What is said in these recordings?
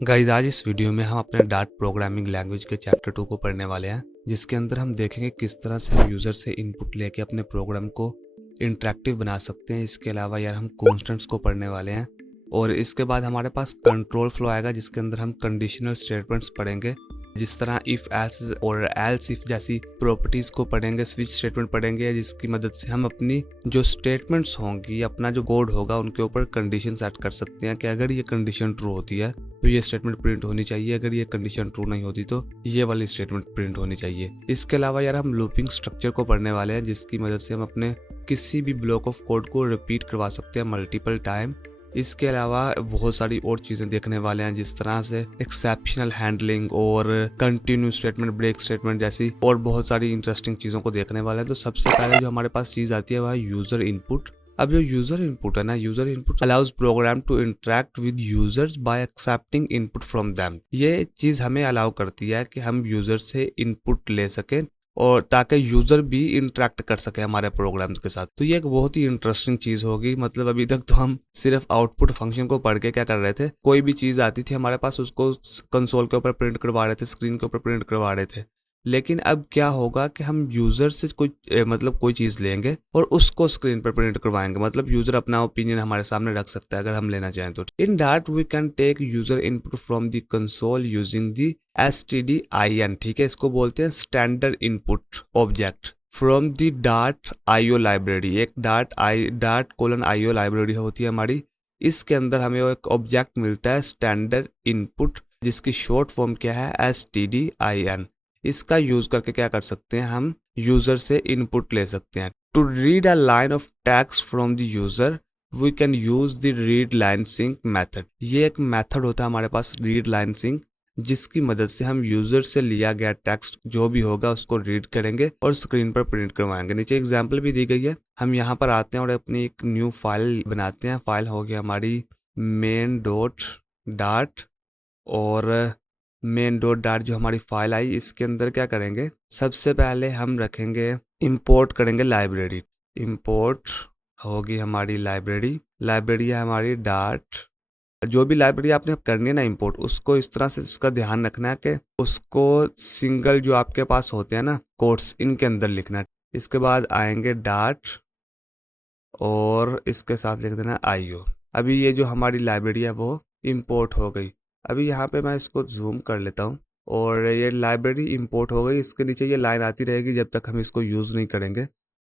Guys आज इस video में हम अपने डार्ट प्रोग्रामिंग लैंग्वेज के चैप्टर 2 को पढ़ने वाले हैं, जिसके अंदर हम देखेंगे किस तरह से हम यूज़र से इनपुट लेके अपने प्रोग्राम को इंटरेक्टिव बना सकते हैं। इसके अलावा यार हम कॉन्स्टेंट्स को पढ़ने वाले हैं और इसके बाद हमारे पास कंट्रोल फ्लो आएगा, जिसके अंदर हम कंडीशनल स्टेटमेंट्स पढ़ेंगे, जिस तरह इफ़ एल्स और एल्स इफ जैसी प्रॉपर्टीज़ को पढ़ेंगे, स्विच स्टेटमेंट पढ़ेंगे, जिसकी मदद से हम अपनी जो स्टेटमेंट्स होंगी, अपना जो कोड होगा, उनके ऊपर कंडीशन सेट कर सकते हैं कि अगर ये कंडीशन ट्रू होती है तो ये स्टेटमेंट प्रिंट होनी चाहिए, अगर ये कंडीशन ट्रू नहीं होती तो ये वाली स्टेटमेंट प्रिंट होनी चाहिए। इसके अलावा यार हम लूपिंग स्ट्रक्चर को पढ़ने वाले हैं, जिसकी मदद से हम अपने किसी भी ब्लॉक ऑफ कोड को रिपीट करवा सकते हैं मल्टीपल टाइम। इसके अलावा बहुत सारी और चीज़ें देखने वाले हैं, जिस तरह से एक्सेप्शनल हैंडलिंग और कंटिन्यू स्टेटमेंट, ब्रेक स्टेटमेंट जैसी और बहुत सारी इंटरेस्टिंग चीज़ों को देखने वाले हैं। तो सबसे पहले जो हमारे पास चीज़ आती है वह है यूज़र इनपुट। अब जो यूज़र इनपुट है ना, user input allows program to interact with users by accepting input from them. ये चीज़ हमें अलाउ करती है कि हम यूज़र से इनपुट ले सकें और ताकि यूज़र भी इंटरेक्ट कर सके हमारे प्रोग्राम्स के साथ। तो ये एक बहुत ही इंटरेस्टिंग चीज़ होगी। मतलब अभी तक तो हम सिर्फ आउटपुट फंक्शन को पढ़ के क्या कर रहे थे, कोई भी चीज़ आती थी हमारे पास उसको कंसोल के ऊपर प्रिंट करवा रहे थे, स्क्रीन के ऊपर प्रिंट करवा रहे थे। लेकिन अब क्या होगा कि हम यूज़र से मतलब कोई चीज़ लेंगे और उसको स्क्रीन पर प्रिंट करवाएंगे। मतलब यूज़र अपना ओपिनियन हमारे सामने रख सकता है अगर हम लेना चाहें तो। In that we can take user input from the console using the stdin। ठीक है, इसको बोलते हैं standard input object from the Dart IO library. एक डार्ट::io लाइब्रेरी होती है हमारी। इसके अंदर हमें एक ऑब्जेक्ट मिलता है स्टैंडर्ड इनपुट, जिसकी शॉर्ट फॉर्म क्या है, stdin। इसका यूज करके क्या कर सकते हैं, हम यूजर से इनपुट ले सकते हैं। To read a line of text from the user we can use the read line sync method. ये एक मेथड होता है हमारे पास रीड लाइन सिंक, जिसकी मदद से हम यूजर से लिया गया टेक्स्ट जो भी होगा उसको रीड करेंगे और स्क्रीन पर प्रिंट करवाएंगे। नीचे एग्जाम्पल भी दी गई है। हम यहाँ पर आते हैं और अपनी एक न्यू फाइल बनाते हैं। फाइल हो गया हमारी main.dart और main.dart जो हमारी फाइल आई, इसके अंदर क्या करेंगे, सबसे पहले हम रखेंगे इंपोर्ट करेंगे लाइब्रेरी। इंपोर्ट होगी हमारी लाइब्रेरी है हमारी डार्ट। जो भी लाइब्रेरी आपने करनी है ना इंपोर्ट, उसको इस तरह से उसका ध्यान रखना है कि उसको सिंगल जो आपके पास होते हैं ना कोट्स, इनके अंदर लिखना है। इसके बाद आएंगे डार्ट और इसके साथ लिख देना आईओ। अभी ये जो हमारी लाइब्रेरी है वो इंपोर्ट हो गई। अभी यहाँ पे मैं इसको जूम कर लेता हूँ और ये लाइब्रेरी इंपोर्ट हो गई। इसके नीचे ये लाइन आती रहेगी जब तक हम इसको यूज़ नहीं करेंगे।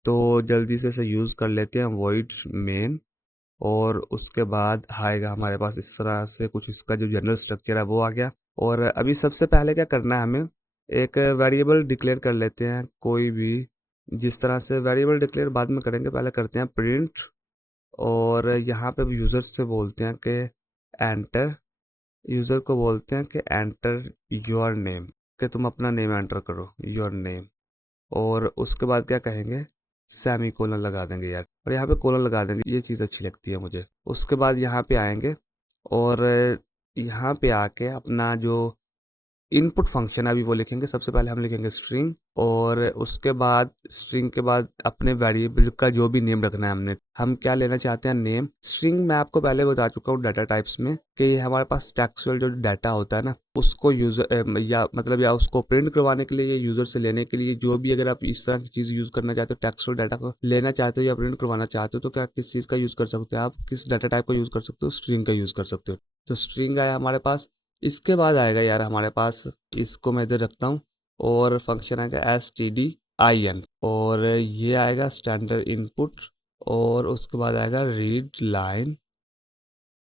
तो जल्दी से इसे यूज़ कर लेते हैं, वॉइड मेन, और उसके बाद आएगा हमारे पास इस तरह से कुछ इसका जो जनरल स्ट्रक्चर है वो आ गया। और अभी सबसे पहले क्या करना है, हमें एक वेरिएबल डिक्लेयर कर लेते हैं कोई भी। जिस तरह से वेरिएबल डिक्लेयर बाद में करेंगे, पहले करते हैं प्रिंट। और यहाँ पे यूज़र से बोलते हैं कि एंटर, यूज़र को बोलते हैं कि एंटर योर नेम, कि तुम अपना नेम एंटर करो, योर नेम। और उसके बाद क्या कहेंगे, सेमी कोलन लगा देंगे यार, और यहाँ पे कोलन लगा देंगे, ये चीज़ अच्छी लगती है मुझे। उसके बाद यहाँ पे आएंगे और यहाँ पे आके अपना जो इनपुट फंक्शन है अभी वो लिखेंगे। सबसे पहले हम लिखेंगे स्ट्रिंग, और उसके बाद स्ट्रिंग के बाद अपने वेरिएबल का जो भी नेम रखना है, हम क्या लेना चाहते हैं, नेम। स्ट्रिंग मैं आपको पहले बता चुका हूँ डाटा टाइप्स में कि ये हमारे पास टेक्सुअल जो डाटा होता है ना, उसको यूजर या उसको प्रिंट करवाने के लिए, यूजर से लेने के लिए, जो भी अगर आप इस तरह की चीज़ यूज करना चाहते हो, टेक्सुअल डाटा को लेना चाहते हो या प्रिंट करवाना चाहते हो, तो क्या किस चीज़ का यूज कर सकते हो, आप किस डाटा टाइप का यूज कर सकते हो, स्ट्रिंग का यूज कर सकते हो। तो स्ट्रिंग आया हमारे पास। इसके बाद आएगा यार हमारे पास, इसको मैं इधर रखता हूँ, और फंक्शन आएगा stdin, और ये आएगा स्टैंडर्ड इनपुट, और उसके बाद आएगा रीड लाइन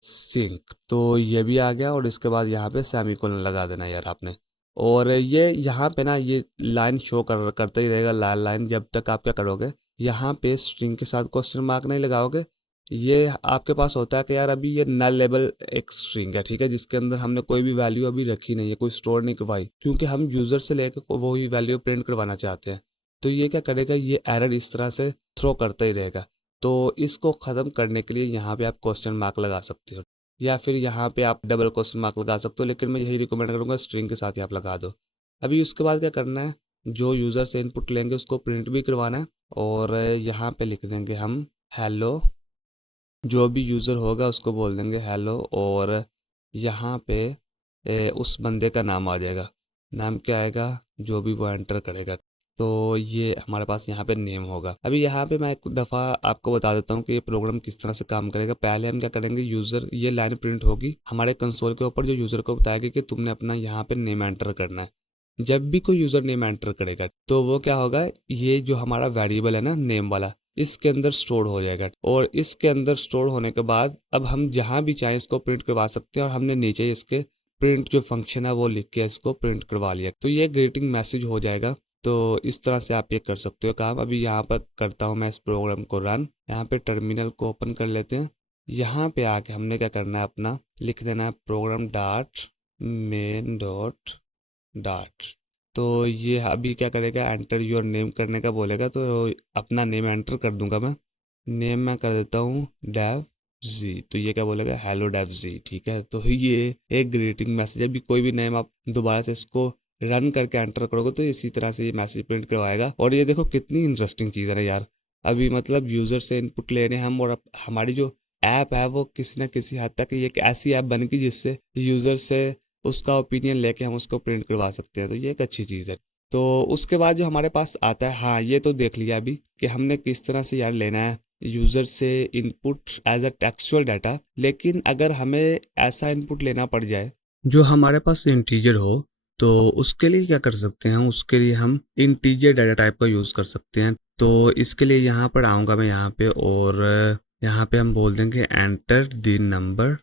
सिंक। तो ये भी आ गया, और इसके बाद यहाँ पे सेमीकोलन लगा देना यार आपने। और ये यहाँ पे ना ये लाइन शो करता ही रहेगा, लाल लाइन, जब तक आप क्या करोगे, यहाँ पे स्ट्रिंग के साथ क्वेश्चन मार्क नहीं लगाओगे। ये आपके पास होता है कि यार अभी ये नल लेबल एक स्ट्रिंग है, ठीक है, जिसके अंदर हमने कोई भी वैल्यू अभी रखी नहीं है, कोई स्टोर नहीं करवाई, क्योंकि हम यूजर से लेकर वही वैल्यू प्रिंट करवाना चाहते हैं। तो ये क्या करेगा, ये एरर इस तरह से थ्रो करता ही रहेगा। तो इसको ख़त्म करने के लिए यहाँ पे आप क्वेश्चन मार्क लगा सकते हो, या फिर यहाँ पे आप डबल क्वेश्चन मार्क लगा सकते हो, लेकिन मैं यही रिकमेंड करूँगा स्ट्रिंग के साथ ही आप लगा दो। अभी उसके बाद क्या करना है, जो यूज़र से इनपुट लेंगे उसको प्रिंट भी करवाना है, और यहाँ पे लिख देंगे हम हेलो। जो भी यूज़र होगा उसको बोल देंगे हेलो, और यहाँ पे उस बंदे का नाम आ जाएगा। नाम क्या आएगा, जो भी वो एंटर करेगा। तो ये हमारे पास यहाँ पे नेम होगा। अभी यहाँ पे मैं एक दफ़ा आपको बता देता हूँ कि ये प्रोग्राम किस तरह से काम करेगा। पहले हम क्या करेंगे, यूज़र, ये लाइन प्रिंट होगी हमारे कंसोल के ऊपर, जो यूज़र को बताएगी कि तुमने अपना यहाँ पे नेम एंटर करना है। जब भी कोई यूज़र नेम एंटर करेगा तो वो क्या होगा, ये जो हमारा वेरिएबल है ना नेम वाला, इसके अंदर स्टोर हो जाएगा। और इसके अंदर स्टोर होने के बाद अब हम जहाँ भी चाहें इसको प्रिंट करवा सकते हैं। और हमने नीचे इसके प्रिंट जो फंक्शन है वो लिख के इसको प्रिंट करवा लिया, तो ये ग्रीटिंग मैसेज हो जाएगा। तो इस तरह से आप ये कर सकते हो काम। अभी यहाँ पर करता हूँ मैं इस प्रोग्राम को रन। यहाँ पे टर्मिनल को ओपन कर लेते हैं। यहाँ पे आके हमने क्या करना है, अपना लिख देना है program dot main dot dot. तो ये अभी क्या करेगा, एंटर योर नेम करने का बोलेगा, तो अपना नेम एंटर कर दूंगा मैं। नेम मैं कर देता हूँ डेव जी। तो ये क्या बोलेगा, हेलो डेव जी। ठीक है, तो ये एक ग्रीटिंग मैसेज है। अभी कोई भी नेम आप दोबारा से इसको रन करके एंटर करोगे तो इसी तरह से ये मैसेज प्रिंट करवाएगा। और ये देखो कितनी इंटरेस्टिंग चीज़ है ना यार। अभी मतलब यूज़र से इनपुट ले रहे हैं हम, और हमारी जो ऐप है वो किसी न किसी हद तक ये एक ऐसी ऐप बन गई जिससे यूज़र से उसका ओपिनियन लेके हम उसको प्रिंट करवा सकते हैं। तो ये एक अच्छी चीज़ है। तो उसके बाद जो हमारे पास आता है, हाँ ये तो देख लिया अभी कि हमने किस तरह से यार लेना है यूज़र से input as a textual data. लेकिन अगर हमें ऐसा इनपुट लेना पड़ जाए जो हमारे पास इंटीजर हो, तो उसके लिए क्या कर सकते हैं, उसके लिए हम इंटीजर डाटा टाइप का यूज़ कर सकते हैं। तो इसके लिए यहाँ पर आऊँगा मैं यहाँ पे, और यहाँ पे हम बोल देंगे एंटर द नंबर।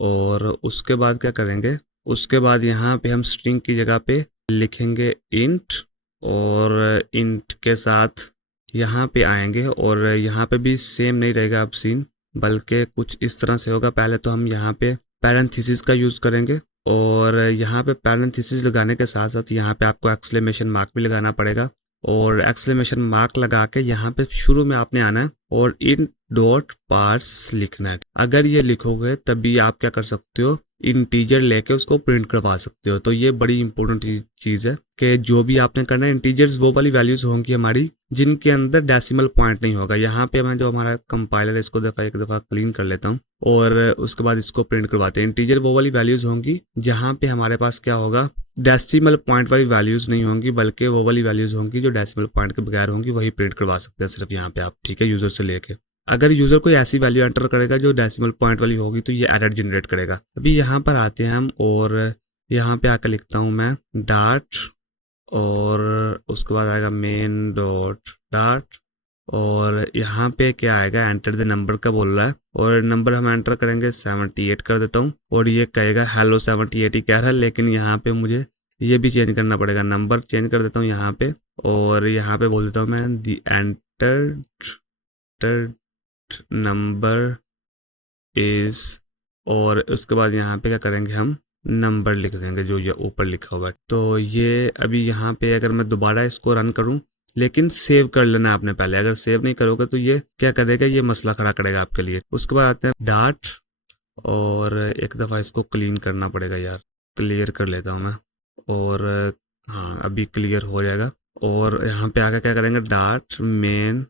और उसके बाद क्या करेंगे, उसके बाद यहाँ पे हम स्ट्रिंग की जगह पे लिखेंगे इंट। और इंट के साथ यहाँ पे आएंगे, और यहाँ पे भी सेम नहीं रहेगा अब सीन, बल्कि कुछ इस तरह से होगा। पहले तो हम यहाँ पे पैरेंथेसिस का यूज़ करेंगे, और यहाँ पे पैरेंथेसिस लगाने के साथ साथ यहाँ पे आपको एक्सक्लेमेशन मार्क भी लगाना पड़ेगा। और एक्सक्लेमेशन मार्क लगा के यहाँ पे शुरू में आपने आना है और इन डॉट पार्स लिखना है। अगर ये लिखोगे तभी आप क्या कर सकते हो, इंटीजर लेके उसको प्रिंट करवा सकते हो। तो ये बड़ी इंपॉर्टेंट चीज़ है कि जो भी आपने करना है, इंटीजर्स वो वाली वैल्यूज होंगी हमारी जिनके अंदर डेसिमल पॉइंट नहीं होगा। यहाँ पे मैं जो हमारा कंपाइलर है इसको एक दफ़ा क्लीन कर लेता हूँ, और उसके बाद इसको प्रिंट करवाते हैं। इंटीजर वो वाली वैल्यूज होंगी जहाँ पे हमारे पास क्या होगा, डेसिमल पॉइंट वाली वैल्यूज नहीं होंगी, बल्कि वो वाली वैल्यूज होंगी जो डेसिमल पॉइंट के बगैर होंगी, वही प्रिंट करवा सकते हैं सिर्फ यहाँ पे आप। ठीक है, यूजर से लेके अगर यूजर कोई ऐसी वैल्यू एंटर करेगा जो डेसिमल पॉइंट वाली होगी तो ये एरर जनरेट करेगा। अभी यहाँ पर आते हैं हम, और यहाँ पे आकर लिखता हूँ मैं डॉट, और उसके बाद आएगा मेन डॉट डॉट। और यहाँ पे क्या आएगा, एंटर द नंबर का बोल रहा है, और नंबर हम एंटर करेंगे 78 कर देता हूँ। और ये कहेगा हेलो 78 ही कह रहा है, लेकिन यहाँ पे मुझे ये भी चेंज करना पड़ेगा, नंबर चेंज कर देता हूँ यहाँ पे। और यहाँ पे बोल देता हूँ मैं दी एंटर्ड नंबर इज। और उसके बाद यहाँ पे क्या करेंगे, हम नंबर लिख देंगे जो ये ऊपर लिखा हुआ है। तो ये अभी यहाँ पे अगर मैं दोबारा इसको रन करूँ, लेकिन सेव कर लेना है आपने पहले। अगर सेव नहीं करोगे तो ये क्या करेगा, ये मसला खड़ा करेगा आपके लिए। उसके बाद आते हैं डॉट, और एक दफ़ा इसको क्लीन करना पड़ेगा यार, क्लियर कर लेता हूँ मैं। और हाँ अभी क्लियर हो जाएगा। और यहाँ पे आकर क्या करेंगे, डॉट मेन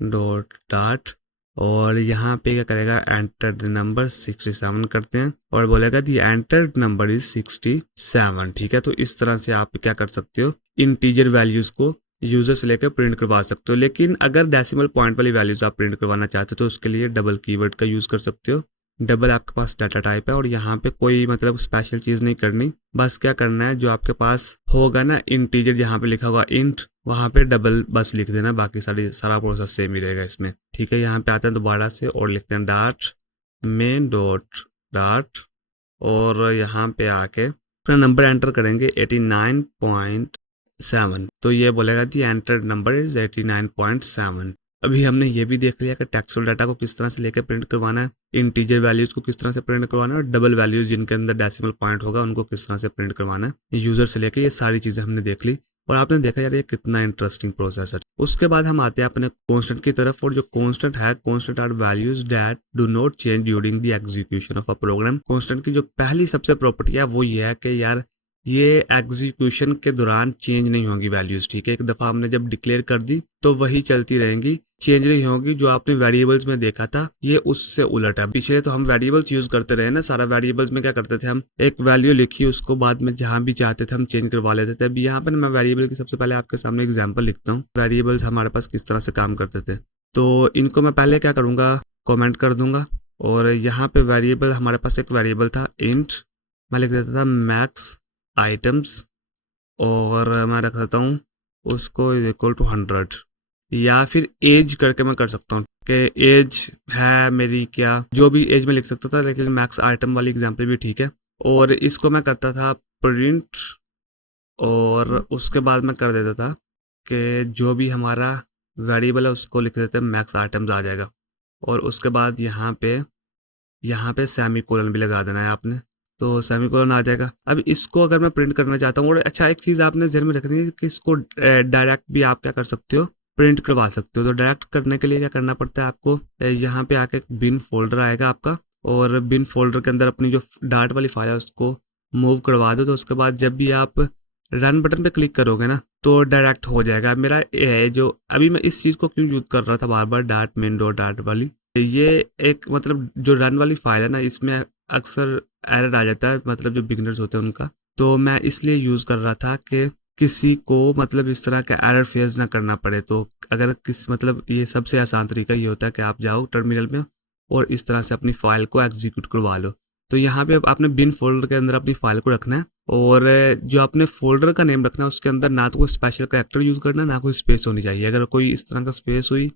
डॉट डॉट। और यहाँ पे क्या करेगा, एंटर द नंबर 67 करते हैं, और बोलेगा दी एंटर्ड नंबर इज 67। ठीक है, तो इस तरह से आप क्या कर सकते हो, इंटीजर वैल्यूज को यूजर से लेकर प्रिंट करवा सकते हो। लेकिन अगर डेसिमल पॉइंट वाली वैल्यूज आप प्रिंट करवाना चाहते हो तो उसके लिए डबल कीवर्ड का यूज कर सकते हो। डबल आपके पास डाटा टाइप है, और यहाँ पे कोई मतलब स्पेशल चीज़ नहीं करनी। बस क्या करना है, जो आपके पास होगा ना इंटीजर जहाँ पे लिखा होगा इंट, वहाँ पे डबल बस लिख देना, बाकी सारा प्रोसेस सेम ही रहेगा इसमें। ठीक है, यहाँ पे आते हैं दोबारा से और लिखते हैं डॉट मेन डॉट डॉट। और यहाँ पे आके अपना नंबर एंटर करेंगे 89.7। तो ये बोलेगा दी एंटर्ड नंबर इज 89.7। अभी हमने ये भी देख लिया कि टेक्सुअल डाटा को किस तरह से लेकर प्रिंट करवाना है, इंटीजर वैल्यूज को किस तरह से प्रिंट करवाना है, और डबल वैल्यूज जिनके अंदर डेसिमल पॉइंट होगा उनको किस तरह से प्रिंट करवाना है यूजर से लेके। ये सारी चीजें हमने देख ली, और आपने देखा यार ये कितना इंटरेस्टिंग प्रोसेस है। उसके बाद हम आते हैं अपने कांस्टेंट की तरफ, और जो कांस्टेंट है, constant are values that do not change during the execution of a program. Constant की जो पहली सबसे प्रॉपर्टी है वो ये है कि यार ये एग्जीक्यूशन के दौरान चेंज नहीं होंगी वैल्यूज, ठीक है। एक दफ़ा हमने जब डिक्लेयर कर दी तो वही चलती रहेंगी, चेंज नहीं होगी। जो आपने वेरिएबल्स में देखा था ये उससे उलट है। पीछे तो हम वेरिएबल्स यूज करते रहे ना सारा। वेरिएबल्स में क्या करते थे, हम एक वैल्यू लिखी, उसको बाद में जहां भी चाहते थे हम चेंज करवा लेते थे। अभी यहाँ पर मैं वेरिएबल की सबसे पहले आपके सामने एग्जाम्पल लिखता हूँ, वेरिएबल्स हमारे पास किस तरह से काम करते थे। तो इनको मैं पहले क्या करूँगा, कॉमेंट कर दूंगा। और यहाँ पे वेरिएबल, हमारे पास एक वेरिएबल था इंट, मैं लिख देता था मैक्स आइटम्स, और मैं रख देता हूँ उसको इज इक्वल टू 100। या फिर एज करके मैं कर सकता हूँ कि एज है मेरी क्या, जो भी एज में लिख सकता था, लेकिन मैक्स आइटम वाली एग्जांपल भी ठीक है। और इसको मैं करता था प्रिंट, और उसके बाद मैं कर देता था कि जो भी हमारा वेरिएबल है उसको लिख देते हैं मैक्स आइटम्स आ जाएगा। और उसके बाद यहाँ पे सेमी कोलन भी लगा देना है आपने, तो सेमी कोलन आ जाएगा। अब इसको अगर मैं प्रिंट करना चाहता हूँ, और अच्छा एक चीज़ आपने ध्यान में रखनी है कि इसको डायरेक्ट भी आप क्या कर सकते हो, प्रिंट करवा सकते हो। तो डायरेक्ट करने के लिए क्या करना पड़ता है आपको, यहाँ पे आके एक बिन फोल्डर आएगा आपका, और बिन फोल्डर के अंदर अपनी जो डार्ट वाली फाइल है उसको मूव करवा दो। तो उसके बाद जब भी आप रन बटन पे क्लिक करोगे ना तो डायरेक्ट हो जाएगा। मेरा जो अभी मैं इस चीज़ को क्यों यूज़ कर रहा था बार बार, डार्ट मेन डॉट डार्ट वाली, ये एक मतलब जो रन वाली फाइल है ना, इसमें अक्सर एरर आ जाता है, मतलब जो बिगनर्स होते हैं उनका। तो मैं इसलिए यूज़ कर रहा था कि किसी को मतलब इस तरह का एरर फेस ना करना पड़े। तो अगर किस मतलब ये सबसे आसान तरीका ये होता है कि आप जाओ टर्मिनल में और इस तरह से अपनी फाइल को एग्जीक्यूट करवा लो। तो यहाँ पे अब आपने बिन फोल्डर के अंदर अपनी फाइल को रखना है, और जो आपने फोल्डर का नेम रखना है उसके अंदर ना तो कोई स्पेशल कैरेक्टर यूज़ करना है, ना कोई स्पेस होनी चाहिए। अगर कोई इस तरह का स्पेस हुई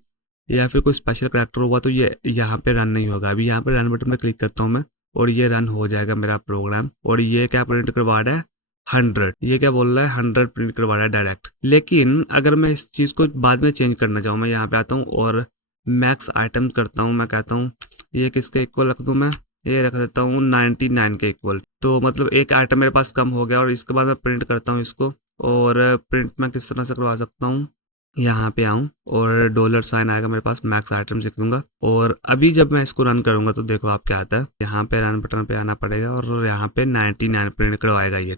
या फिर कोई स्पेशल करैक्टर हुआ तो ये यहाँ पे रन नहीं होगा। अभी यहाँ पे रन बटन पे क्लिक करता हूँ मैं, और ये रन हो जाएगा मेरा प्रोग्राम। और ये क्या प्रिंट करवा रहा है, 100। ये क्या बोल रहा है, 100 प्रिंट करवा रहा है डायरेक्ट। लेकिन अगर मैं इस चीज़ को बाद में चेंज करना चाहूँ, मैं यहाँ पे आता हूँ और मैक्स आइटम करता हूँ। मैं कहता हूँ ये किसके इक्वल रख दूँ, मैं ये रख देता हूँ 99 के इक्वल। तो मतलब एक आइटम मेरे पास कम हो गया। और इसके बाद मैं प्रिंट करता हूँ इसको, और प्रिंट मैं किस तरह से करवा सकता हूँ, यहाँ पे आऊँ और डॉलर साइन आएगा मेरे पास, मैक्स आइटम लिख दूंगा। और अभी जब मैं इसको रन करूंगा तो देखो आप क्या आता है, यहाँ पे रन बटन पे आना पड़ेगा और यहाँ पे 99 प्रिंट करवाएगा। ये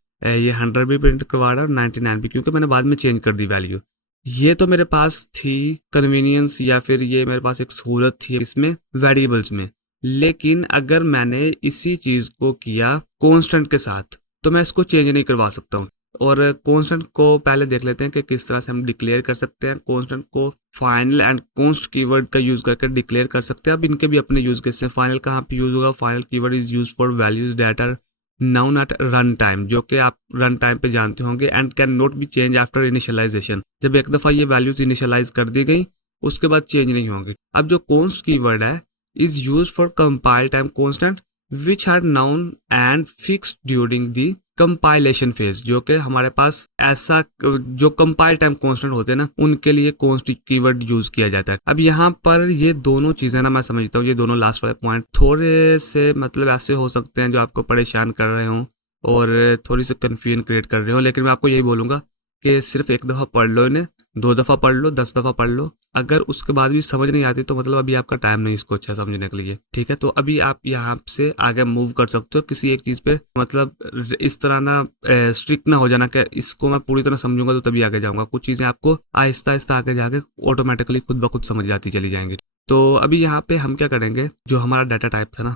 100 भी प्रिंट करवा रहा है और 99 भी, क्योंकि मैंने बाद में चेंज कर दी वैल्यू। ये तो मेरे पास थी कन्वीनियंस, या फिर ये मेरे पास एक सहूलत थी इसमें वेरिएबल्स में। लेकिन अगर मैंने इसी चीज को किया कांस्टेंट के साथ तो मैं इसको चेंज नहीं करवा सकता हूँ। और कांस्टेंट को पहले देख लेते हैं कि किस तरह से हम डिक्लेयर कर सकते हैं। कांस्टेंट को फाइनल एंड कॉन्स्ट कीवर्ड का यूज करके डिक्लेयर कर सकते हैं। अब इनके भी अपने यूज केस हैं। फाइनल कहाँ पे यूज होगा, final keyword is use for values that are known at run time, जो कि आप रन टाइम पे जानते होंगे, and can not be change after initialisation. जब एक दफा ये वैल्यूज इनिशियलाइज कर दी गई उसके बाद चेंज नहीं होंगी। अब जो कॉन्स्ट कीवर्ड है is use for compile time constant which are known and fixed during the compilation phase, जो कि हमारे पास ऐसा जो कंपाइल टाइम कांस्टेंट होते हैं ना उनके लिए कॉन्स्ट कीवर्ड यूज किया जाता है। अब यहाँ पर ये दोनों चीजें ना, मैं समझता हूँ ये दोनों लास्ट वाले पॉइंट थोड़े से मतलब ऐसे हो सकते हैं जो आपको परेशान कर रहे हों और थोड़ी सी कन्फ्यूजन क्रिएट कर रहे हो। लेकिन मैं आपको यही बोलूंगा कि सिर्फ एक दफा पढ़ लो इन्हें, 2 दफा पढ़ लो, 10 दफा पढ़ लो। अगर उसके बाद भी समझ नहीं आती तो मतलब अभी आपका टाइम नहीं इसको अच्छा समझने के लिए, ठीक है। तो अभी आप यहाँ से आगे मूव कर सकते हो किसी एक चीज पे। मतलब इस तरह ना स्ट्रिक्ट ना हो जाना कि इसको मैं पूरी तरह समझूंगा तो तभी आगे जाऊंगा। कुछ चीजें आपको आहिस्ता आहिस्ता आगे जाके ऑटोमेटिकली खुद ब खुद समझ जाती चली जाएंगी। तो अभी यहाँ पे हम क्या करेंगे, जो हमारा डाटा टाइप था ना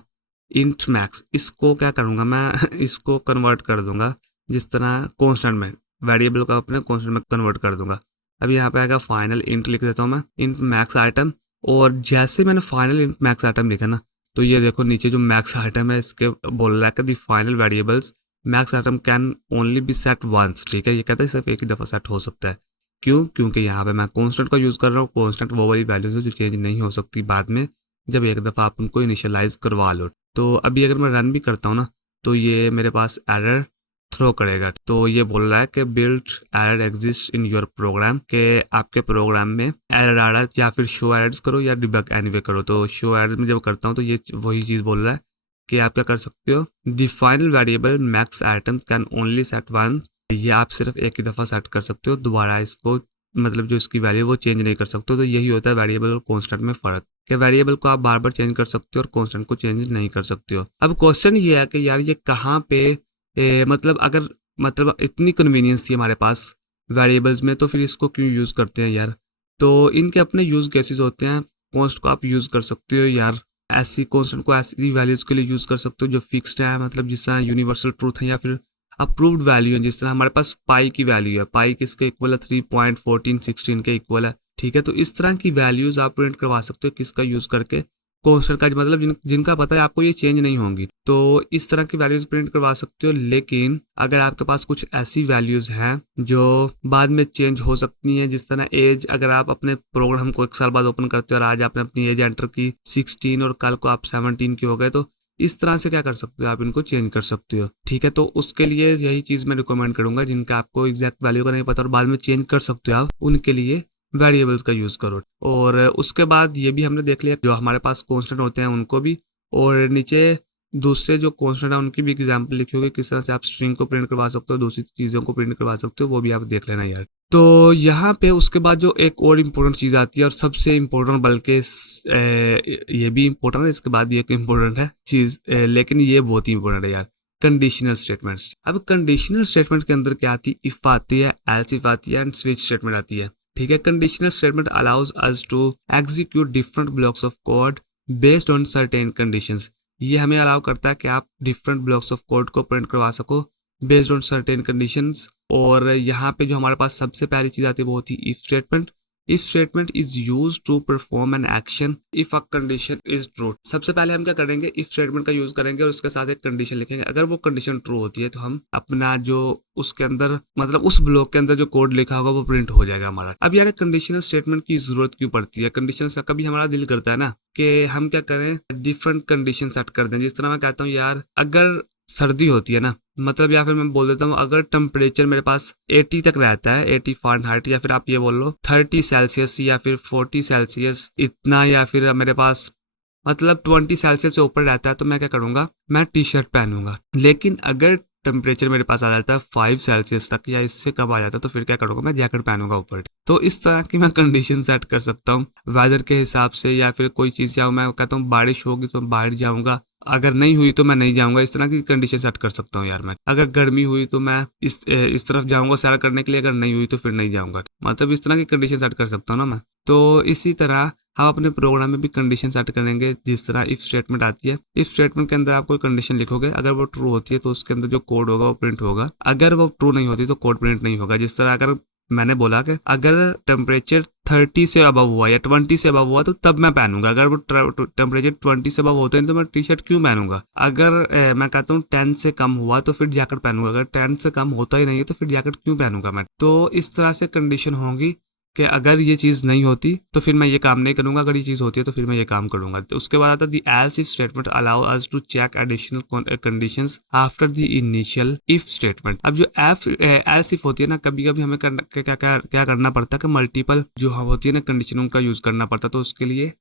इंट मैक्स, इसको क्या करूंगा मैं इसको कन्वर्ट कर दूंगा जिस तरह कॉन्स्टेंट में, वेरिएबल का अपने कॉन्स्टेंट में कन्वर्ट कर दूंगा। अब यहाँ पे आएगा फाइनल इंट, लिख देता हूँ मैं इंट मैक्स आइटम। और जैसे मैंने फाइनल इंट मैक्स आइटम लिखा ना तो ये देखो नीचे जो मैक्स आइटम है इसके बोल रहा है कि the final variables max item can only be set once, ठीक है। ये कहता है सिर्फ एक ही दफा सेट हो सकता है। क्यों, क्योंकि यहाँ पे मैं कॉन्स्टेंट का यूज कर रहा हूँ। कॉन्स्टेंट वो वाली वैल्यूज है जो चेंज नहीं हो सकती बाद में, जब एक दफा आप उनको इनिशियलाइज करवा लो। तो अभी अगर मैं रन भी करता हूँ ना तो ये मेरे पास एरर थ्रो करेगा। तो ये बोल रहा है कि built error exist in your program, के आपके प्रोग्राम में एरर आ रहा है, या फिर शो एरर्स करो या डिबग एनीवे करो। तो शो एरर्स में जब करता हूँ तो ये वही चीज बोल रहा है कि आप क्या कर सकते हो, the final variable max item can only set once. ये आप सिर्फ एक ही दफा सेट कर सकते हो, दोबारा इसको मतलब जो इसकी वैल्यू वो चेंज नहीं कर सकते। तो यही होता है वेरिएबल और कांस्टेंट में फर्क, कि वेरिएबल को आप बार बार चेंज कर सकते हो और कांस्टेंट को चेंज नहीं कर सकते हो। अब क्वेश्चन ये है कि यार ये कहाँ पे मतलब अगर मतलब इतनी कन्वीनियंस थी हमारे पास वेरिएबल्स में, तो फिर इसको क्यों यूज़ करते हैं यार। तो इनके अपने यूज़ केसेस होते हैं। कॉन्स्ट को आप यूज़ कर सकते हो यार, ऐसी कॉन्स्टेंट को ऐसी वैल्यूज़ के लिए यूज़ कर सकते हो जो फिक्स्ड है, मतलब जिस तरह यूनिवर्सल ट्रूथ है या फिर अप्रूव्ड वैल्यू है। जिस तरह हमारे पास पाई की वैल्यू है, पाई किसके इक्वल है, 3.1416 के इक्वल है। ठीक है, तो इस तरह की वैल्यूज़ आप प्रिंट करवा सकते हो किसका यूज़ करके, कॉन्स्टेंट का, मतलब जिनका पता है आपको ये चेंज नहीं होंगी। तो इस तरह की वैल्यूज प्रिंट करवा सकते हो। लेकिन अगर आपके पास कुछ ऐसी वैल्यूज हैं जो बाद में चेंज हो सकती हैं, जिस तरह एज, अगर आप अपने प्रोग्राम को 1 साल बाद ओपन करते हो और आज आपने अपनी एज एंटर की 16 और कल को आप 17 के हो गए, तो इस तरह से क्या कर सकते हो, आप इनको चेंज कर सकते हो। ठीक है, तो उसके लिए यही चीज़ मैं रिकमेंड करूंगा, जिनका आपको एग्जैक्ट वैल्यू का नहीं पता और बाद में चेंज कर सकते हो आप, उनके लिए वेरिएबल्स का यूज़ करो। और उसके बाद ये भी हमने देख लिया जो हमारे पास कॉन्स्टेंट होते हैं उनको भी, और नीचे दूसरे जो कॉन्स्टेंट है उनकी भी एग्जाम्पल लिखी होगी, किस तरह से आप स्ट्रिंग को प्रिंट करवा सकते हो, दूसरी चीज़ों को प्रिंट करवा सकते हो, वो भी आप देख लेना यार। तो यहाँ पे उसके बाद जो एक और इम्पोर्टेंट चीज़ आती है, और सबसे इम्पोर्टेंट, बल्कि ये भी इम्पोर्टेंट है, इसके बाद ये एक इम्पोर्टेंट है चीज़, लेकिन ये बहुत ही इम्पोर्टेंट है यार, कंडीशनल स्टेटमेंट्स। अब कंडीशनल स्टेटमेंट के अंदर क्या आती है, इफ आती है, एल्स इफ आती है, एंड स्विच स्टेटमेंट आती है। ठीक है, conditional statement allows us to execute different blocks of code based on certain conditions. ये हमें अलाउ करता है कि आप डिफरेंट ब्लॉक्स ऑफ कोड को प्रिंट करवा सको बेस्ड ऑन सर्टेन कंडीशंस। और यहाँ पे जो हमारे पास सबसे पहली चीज़ आती है वो होती है if statement. If statement is use to perform an action if a condition is true. सबसे पहले हम क्या करेंगे, इफ स्टेटमेंट का यूज करेंगे और उसके साथ एक कंडीशन लिखेंगे। अगर वो कंडीशन ट्रू होती है तो हम अपना जो उसके अंदर, मतलब उस ब्लॉक के अंदर जो कोड लिखा होगा वो प्रिंट हो जाएगा हमारा। अब यार कंडीशनल स्टेटमेंट की जरूरत क्यों पड़ती है, कंडीशन का कभी हमारा दिल करता है ना कि हम क्या करें, डिफरेंट कंडीशन सेट कर दें। जिस तरह मैं कहता हूँ यार, अगर सर्दी होती है ना, मतलब, या फिर मैं बोल देता हूँ अगर टेम्परेचर मेरे पास 80 तक रहता है, 80 फ़ारेनहाइट, या फिर आप ये बोल लो 30 सेल्सियस या फिर 40 सेल्सियस इतना, या फिर मेरे पास मतलब 20 सेल्सियस से ऊपर रहता है, तो मैं क्या करूंगा, मैं टी शर्ट पहनूंगा। लेकिन अगर टेम्परेचर मेरे पास आ जाता है 5 सेल्सियस तक या इससे कम आ जाता है, तो फिर क्या करूंगा, मैं जैकेट पहनूंगा ऊपर। तो इस तरह की मैं कंडीशन सेट कर सकता हूँ वेदर के हिसाब से, या फिर कोई चीज़ जाऊँ, मैं कहता हूँ बारिश होगी तो मैं बाहर जाऊँगा, अगर नहीं हुई तो मैं नहीं जाऊंगा। इस तरह की कंडीशन सेट कर सकता हूँ यार मैं। अगर गर्मी हुई तो मैं इस तरफ जाऊंगा सैर करने के लिए, अगर नहीं हुई तो फिर नहीं जाऊंगा। मतलब इस तरह की कंडीशन सेट कर सकता हूँ ना मैं। तो इसी तरह हम अपने प्रोग्राम में भी कंडीशन सेट करेंगे। जिस तरह इफ स्टेटमेंट आती है, इफ स्टेटमेंट के अंदर आप कोई कंडीशन लिखोगे, अगर वो ट्रू होती है तो उसके अंदर जो कोड होगा वो प्रिंट होगा, अगर वो ट्रू नहीं होती तो कोड प्रिंट नहीं होगा। जिस तरह अगर मैंने बोला कि अगर टेम्परेचर 30 से अबव हुआ या 20 से अबव हुआ तो तब मैं पहनूंगा, अगर वो टेम्परेचर 20 से अबव होते हैं तो मैं टी शर्ट क्यों पहनूंगा। अगर मैं कहता हूँ 10 से कम हुआ तो फिर जैकेट पहनूंगा, अगर 10 से कम होता ही नहीं है तो फिर जैकेट क्यों पहनूंगा मैं। तो इस तरह से कंडीशन होगी कि अगर ये चीज़ नहीं होती तो फिर मैं ये काम नहीं करूंगा, अगर ये चीज़ होती है तो फिर मैं ये काम करूंगा। तो उसके बाद आता है the else if statement allow us to check additional conditions after the initial if statement. अब जो एल्स इफ होती है ना, कभी कभी हमें क्या करना पड़ता है कि मल्टीपल जो होती है ना कंडीशन, उनका यूज करना पड़ता है। तो उसके लिए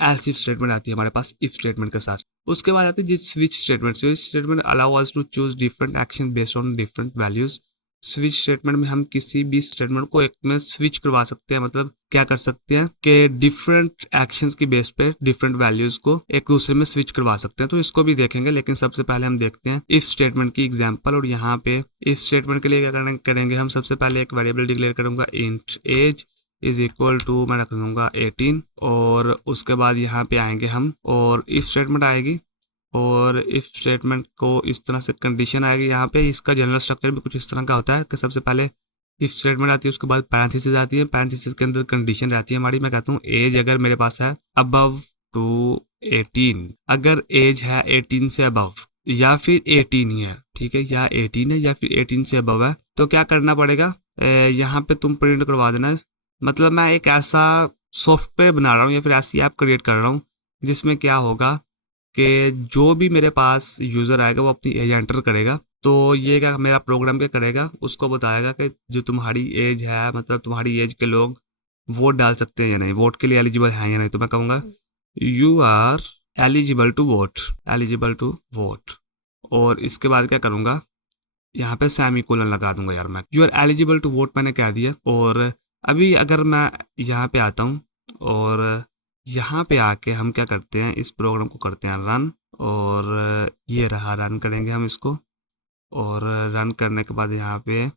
एल्स इफ स्टेटमेंट आती है हमारे पास इफ स्टेटमेंट के साथ। उसके बाद आती है switch statement. Switch statement allow us to choose different action based on different values. Switch statement में हम किसी भी स्टेटमेंट को एक में स्विच करवा सकते हैं, मतलब क्या कर सकते हैं कि डिफरेंट एक्शंस की बेस पे डिफरेंट वैल्यूज को एक दूसरे में स्विच करवा सकते हैं। तो इसको भी देखेंगे, लेकिन सबसे पहले हम देखते हैं इफ स्टेटमेंट की एग्जांपल। और यहाँ पे इफ स्टेटमेंट के लिए क्या करेंगे, हम सबसे पहले एक वेरिएबल डिक्लेयर करूंगा, int age is equal to, मैं रख दूंगा 18। और उसके बाद यहाँ पे आएंगे हम और इफ स्टेटमेंट आएगी, और इफ स्टेटमेंट को इस तरह से कंडीशन आएगी। यहाँ पे इसका जनरल स्ट्रक्चर भी कुछ इस तरह का होता है कि सबसे पहले इफ स्टेटमेंट आती है, उसके बाद पैरेंथेसिस आती है, पैरेंथेसिस के अंदर कंडीशन रहती है हमारी। मैं कहता हूँ एज अगर मेरे पास है अबव टू 18, अगर एज है 18 से अबव या फिर 18 ही है, ठीक है, या 18 है या फिर 18 से अबव है, तो क्या करना पड़ेगा, यहाँ पे तुम प्रिंट करवा देना। मतलब मैं एक ऐसा सॉफ्टवेयर बना रहा हूँ या फिर ऐसी ऐप क्रिएट कर रहा हूँ जिसमें क्या होगा कि जो भी मेरे पास यूज़र आएगा वो अपनी एज एंटर करेगा। तो ये क्या मेरा प्रोग्राम क्या करेगा, उसको बताएगा कि जो तुम्हारी एज है, मतलब तुम्हारी एज के लोग वोट डाल सकते हैं या नहीं, वोट के लिए एलिजिबल हैं या नहीं। तो मैं कहूँगा you are eligible to vote, eligible to vote. और इसके बाद क्या करूँगा, यहाँ पे सेमी कोलन लगा दूंगा यार मैं, you are eligible to vote मैंने कह दिया। और अभी अगर मैं यहाँ पे आता हूँ और यहाँ पे आके हम क्या करते हैं, इस प्रोग्राम को करते हैं रन, और ये रहा, रन करेंगे हम इसको। और रन करने के बाद यहाँ पे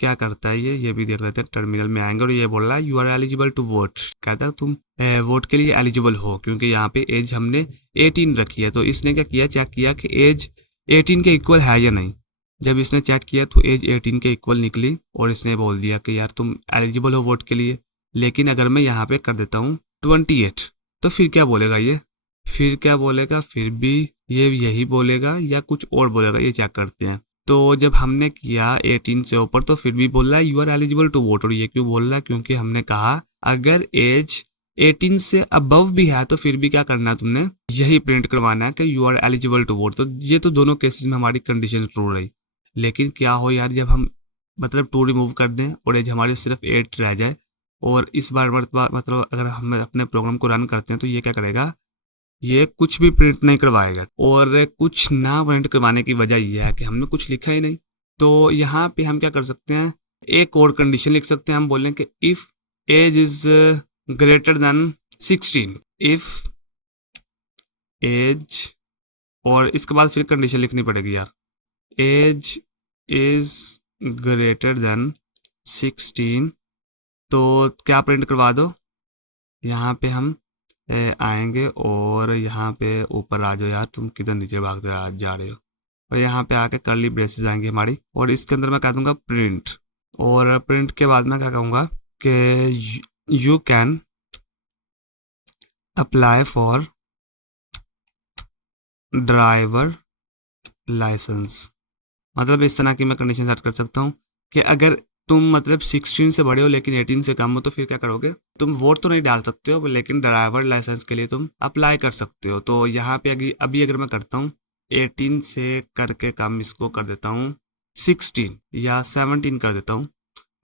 क्या करता है ये भी देख लेते हैं। टर्मिनल में आएंगे और ये बोल रहा है you are eligible to vote, कहता है तुम वोट के लिए एलिजिबल हो, क्योंकि यहाँ पे एज हमने 18 रखी है। तो इसने क्या किया, चेक किया कि एज 18 के इक्वल है या नहीं। जब इसने चेक किया तो एज 18 के इक्वल निकली और इसने बोल दिया कि यार तुम एलिजिबल हो वोट के लिए। लेकिन अगर मैं यहाँ पे कर देता हूँ 28, तो फिर क्या बोलेगा ये, फिर क्या बोलेगा, फिर भी ये यही बोलेगा या कुछ और बोलेगा, ये चेक करते हैं। तो जब हमने किया 18 से ऊपर तो फिर भी बोल रहा है you are eligible to vote. और ये क्यों बोल रहा है, क्योंकि हमने कहा अगर एज 18 से अबव भी है तो फिर भी क्या करना है, तुमने यही प्रिंट करवाना है कि you are eligible to vote. तो ये तो दोनों केसेस में हमारी कंडीशन ट्रू रही। लेकिन क्या हो यार, जब हम मतलब 2 रिमूव कर दें और एज हमारी सिर्फ 8 रह जाए और इस बार मतलब अगर हम अपने प्रोग्राम को रन करते हैं तो ये क्या करेगा, ये कुछ भी प्रिंट नहीं करवाएगा। और कुछ ना प्रिंट करवाने की वजह यह है कि हमने कुछ लिखा ही नहीं। तो यहाँ पे हम क्या कर सकते हैं, एक और कंडीशन लिख सकते हैं। हम बोलें कि if age is greater than 16, if age, और इसके बाद फिर कंडीशन लिखनी पड़ेगी यार, एज इज ग्रेटर देन 16, तो क्या प्रिंट करवा दो। यहाँ पे हम आएंगे और यहाँ पे ऊपर आ जाओ यार, तुम किधर नीचे भागते जा रहे हो। और यहाँ पे आके कर्ली ब्रेसेस आएंगे हमारी और इसके अंदर मैं कह दूंगा प्रिंट। और प्रिंट के बाद मैं क्या कहूँगा कि you can apply for driver licence. मतलब इस तरह की मैं कंडीशन सेट कर सकता हूँ कि अगर तुम मतलब 16 से बड़े हो लेकिन 18 से कम हो तो फिर क्या करोगे, तुम वोट तो नहीं डाल सकते हो लेकिन ड्राइवर लाइसेंस के लिए तुम अप्लाई कर सकते हो। तो यहाँ पे अभी अगर मैं करता हूँ 18 से करके कम, इसको कर देता हूँ 16 या 17 कर देता हूँ।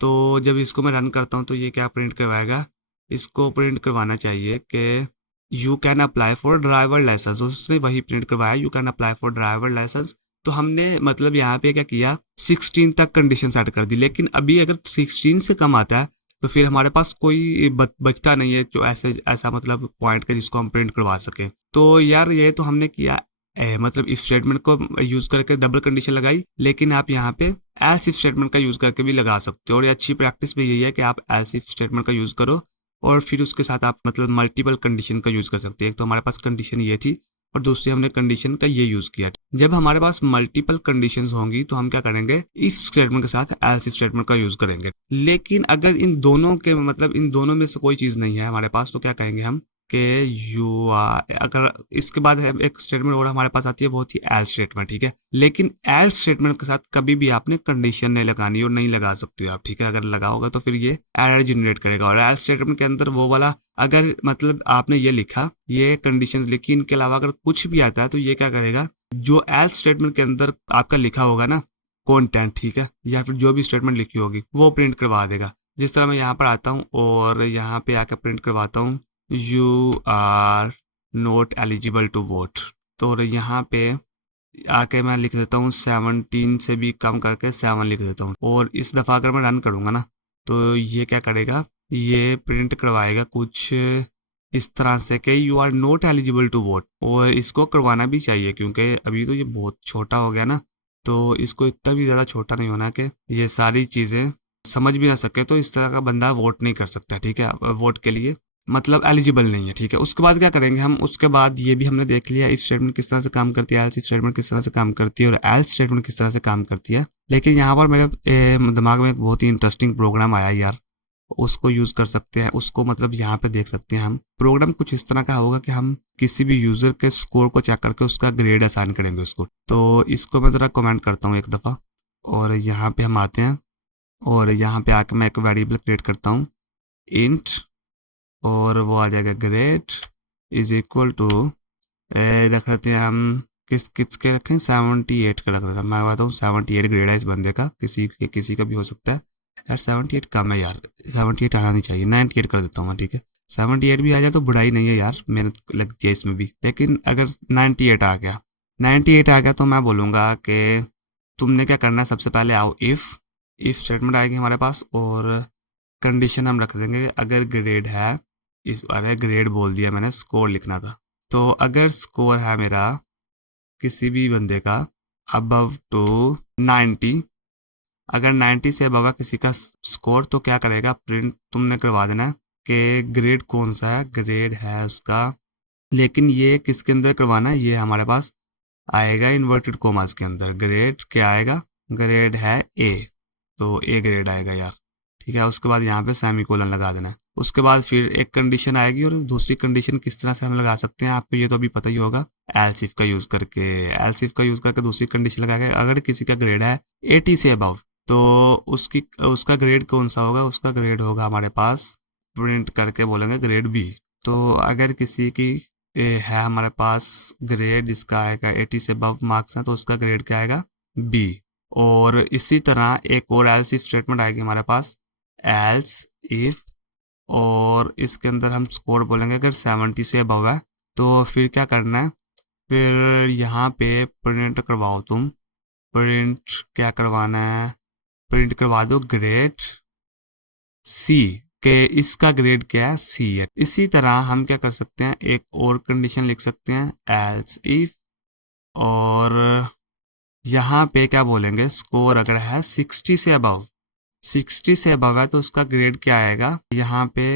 तो जब इसको मैं रन करता हूँ तो ये क्या प्रिंट करवाएगा, इसको प्रिंट करवाना चाहिए कि you can apply for driver licence. उसने वही प्रिंट करवाया, you can apply for driver licence. तो हमने मतलब यहाँ पे क्या किया, 16 तक कंडीशन सेट कर दी। लेकिन अभी अगर 16 से कम आता है तो फिर हमारे पास कोई बचता नहीं है जो ऐसा मतलब पॉइंट का जिसको हम प्रिंट करवा सके। तो यार ये तो हमने किया मतलब इफ स्टेटमेंट को यूज करके डबल कंडीशन लगाई। लेकिन आप यहाँ पे एल्स इफ स्टेटमेंट का यूज करके भी लगा सकते हो और ये अच्छी प्रैक्टिस भी यही है कि आप एल्स इफ स्टेटमेंट का यूज करो और फिर उसके साथ आप मतलब मल्टीपल कंडीशन का यूज कर सकते हैं। एक तो हमारे पास कंडीशन ये थी और दूसरी हमने कंडीशन का ये यूज किया। जब हमारे पास मल्टीपल कंडीशंस होंगी तो हम क्या करेंगे, इफ स्टेटमेंट के साथ एल्स इफ स्टेटमेंट का यूज करेंगे। लेकिन अगर इन दोनों के मतलब इन दोनों में से कोई चीज नहीं है हमारे पास तो क्या कहेंगे हम कि यू आर, अगर इसके बाद एक स्टेटमेंट और हमारे पास आती है वो होती है एल्स स्टेटमेंट, ठीक है। लेकिन एल्स स्टेटमेंट के साथ कभी भी आपने कंडीशन नहीं लगानी और नहीं लगा सकते हो आप, ठीक है। अगर लगाओगे तो फिर ये एरर जनरेट करेगा। और एल्स स्टेटमेंट के अंदर वो वाला, अगर मतलब आपने ये लिखा, ये कंडीशंस लिखी, इनके अलावा अगर कुछ भी आता है तो ये क्या करेगा, जो एल्स स्टेटमेंट के अंदर आपका लिखा होगा ना कंटेंट, ठीक है, या फिर जो भी स्टेटमेंट लिखी होगी वो प्रिंट करवा देगा। जिस तरह मैं यहाँ पर आता हूँ और यहाँ पे आकर प्रिंट करवाता हूँ you are not eligible to vote. तो यहाँ पे आके मैं लिख देता हूँ 17 से भी कम करके 7 लिख देता हूँ। और इस दफ़ा अगर मैं रन करूँगा ना तो ये क्या करेगा, ये प्रिंट करवाएगा कुछ इस तरह से कि you are not eligible to vote. और इसको करवाना भी चाहिए क्योंकि अभी तो ये बहुत छोटा हो गया ना, तो इसको इतना भी ज़्यादा छोटा नहीं होना कि ये सारी चीज़ें समझ भी ना सके। तो इस तरह का बंदा वोट नहीं कर सकता, ठीक है, वोट के लिए मतलब एलिजिबल नहीं है, ठीक है। उसके बाद क्या करेंगे हम, उसके बाद ये भी हमने देख लिया इफ स्टेटमेंट किस तरह से काम करती है, एल्स स्टेटमेंट किस तरह से काम करती है और एल्स स्टेटमेंट किस तरह से काम करती है। लेकिन यहाँ पर मेरे दिमाग में एक बहुत ही इंटरेस्टिंग प्रोग्राम आया यार, उसको यूज कर सकते हैं। उसको मतलब यहाँ पे देख सकते हैं हम। प्रोग्राम कुछ इस तरह का होगा कि हम किसी भी यूजर के स्कोर को चेक करके उसका ग्रेड असाइन करेंगे उसको। तो इसको मैं जरा कमेंट करता हूँ एक दफ़ा और यहाँ पे हम आते हैं और यहाँ पे आके मैं एक वेरिएबल क्रिएट करता हूँ इंट, और वो आ जाएगा ग्रेड इज इक्वल टू, रख देते हैं हम किस के रखें, 78 का रख देता हूँ। मैं बताता हूँ 78 ग्रेड है इस बंदे का, किसी का भी हो सकता है यार। 78 कम है यार, 78 आना नहीं चाहिए, 98 कर देता हूँ मैं, ठीक है। 78 भी आ जाए तो बुराई नहीं है यार, मेहनत लगती है इसमें भी। लेकिन अगर 98 आ गया, 98 आ गया तो मैं बोलूँगा कि तुमने क्या करना है, सबसे पहले आओ इफ स्टेटमेंट आएगी हमारे पास और कंडीशन हम रख देंगे अगर ग्रेड है, अरे ग्रेड बोल दिया मैंने, स्कोर लिखना था। तो अगर स्कोर है मेरा किसी भी बंदे का अबव टू 90। अगर 90 से अबव है किसी का स्कोर तो क्या करेगा, प्रिंट तुमने करवा देना है कि ग्रेड कौन सा है, ग्रेड है उसका। लेकिन ये किसके अंदर करवाना है, ये हमारे पास आएगा इन्वर्टेड कोमास के अंदर। ग्रेड क्या आएगा, ग्रेड है ए, तो ए ग्रेड आएगा यार। ठीक है, उसके बाद यहाँ पे सेमीकोलन लगा देना है। उसके बाद फिर एक कंडीशन आएगी, और दूसरी कंडीशन किस तरह से हम लगा सकते हैं आपको ये तो अभी पता ही होगा, एल्स इफ का यूज करके। एल्स इफ का यूज करके दूसरी कंडीशन लगा के अगर किसी का ग्रेड है 80 से अबव, तो उसकी उसका ग्रेड कौन सा होगा, उसका ग्रेड होगा हमारे पास, प्रिंट करके बोलेंगे ग्रेड बी। तो अगर किसी की है हमारे पास ग्रेड जिसका आएगा 80 से अबव मार्क्स हैं, तो उसका ग्रेड क्या आएगा, बी। और इसी तरह एक और एल्स इफ स्टेटमेंट आएगी हमारे पास, एल्स इफ, और इसके अंदर हम स्कोर बोलेंगे अगर 70 से अबव है, तो फिर क्या करना है, फिर यहाँ पे प्रिंट करवाओ तुम। प्रिंट क्या करवाना है, प्रिंट करवा दो ग्रेड सी, के इसका ग्रेड क्या है, सी है। इसी तरह हम क्या कर सकते हैं, एक और कंडीशन लिख सकते हैं, एल्स इफ, और यहाँ पे क्या बोलेंगे, स्कोर अगर है 60 से अबव, 60 से अबव है तो उसका ग्रेड क्या आएगा, यहाँ पे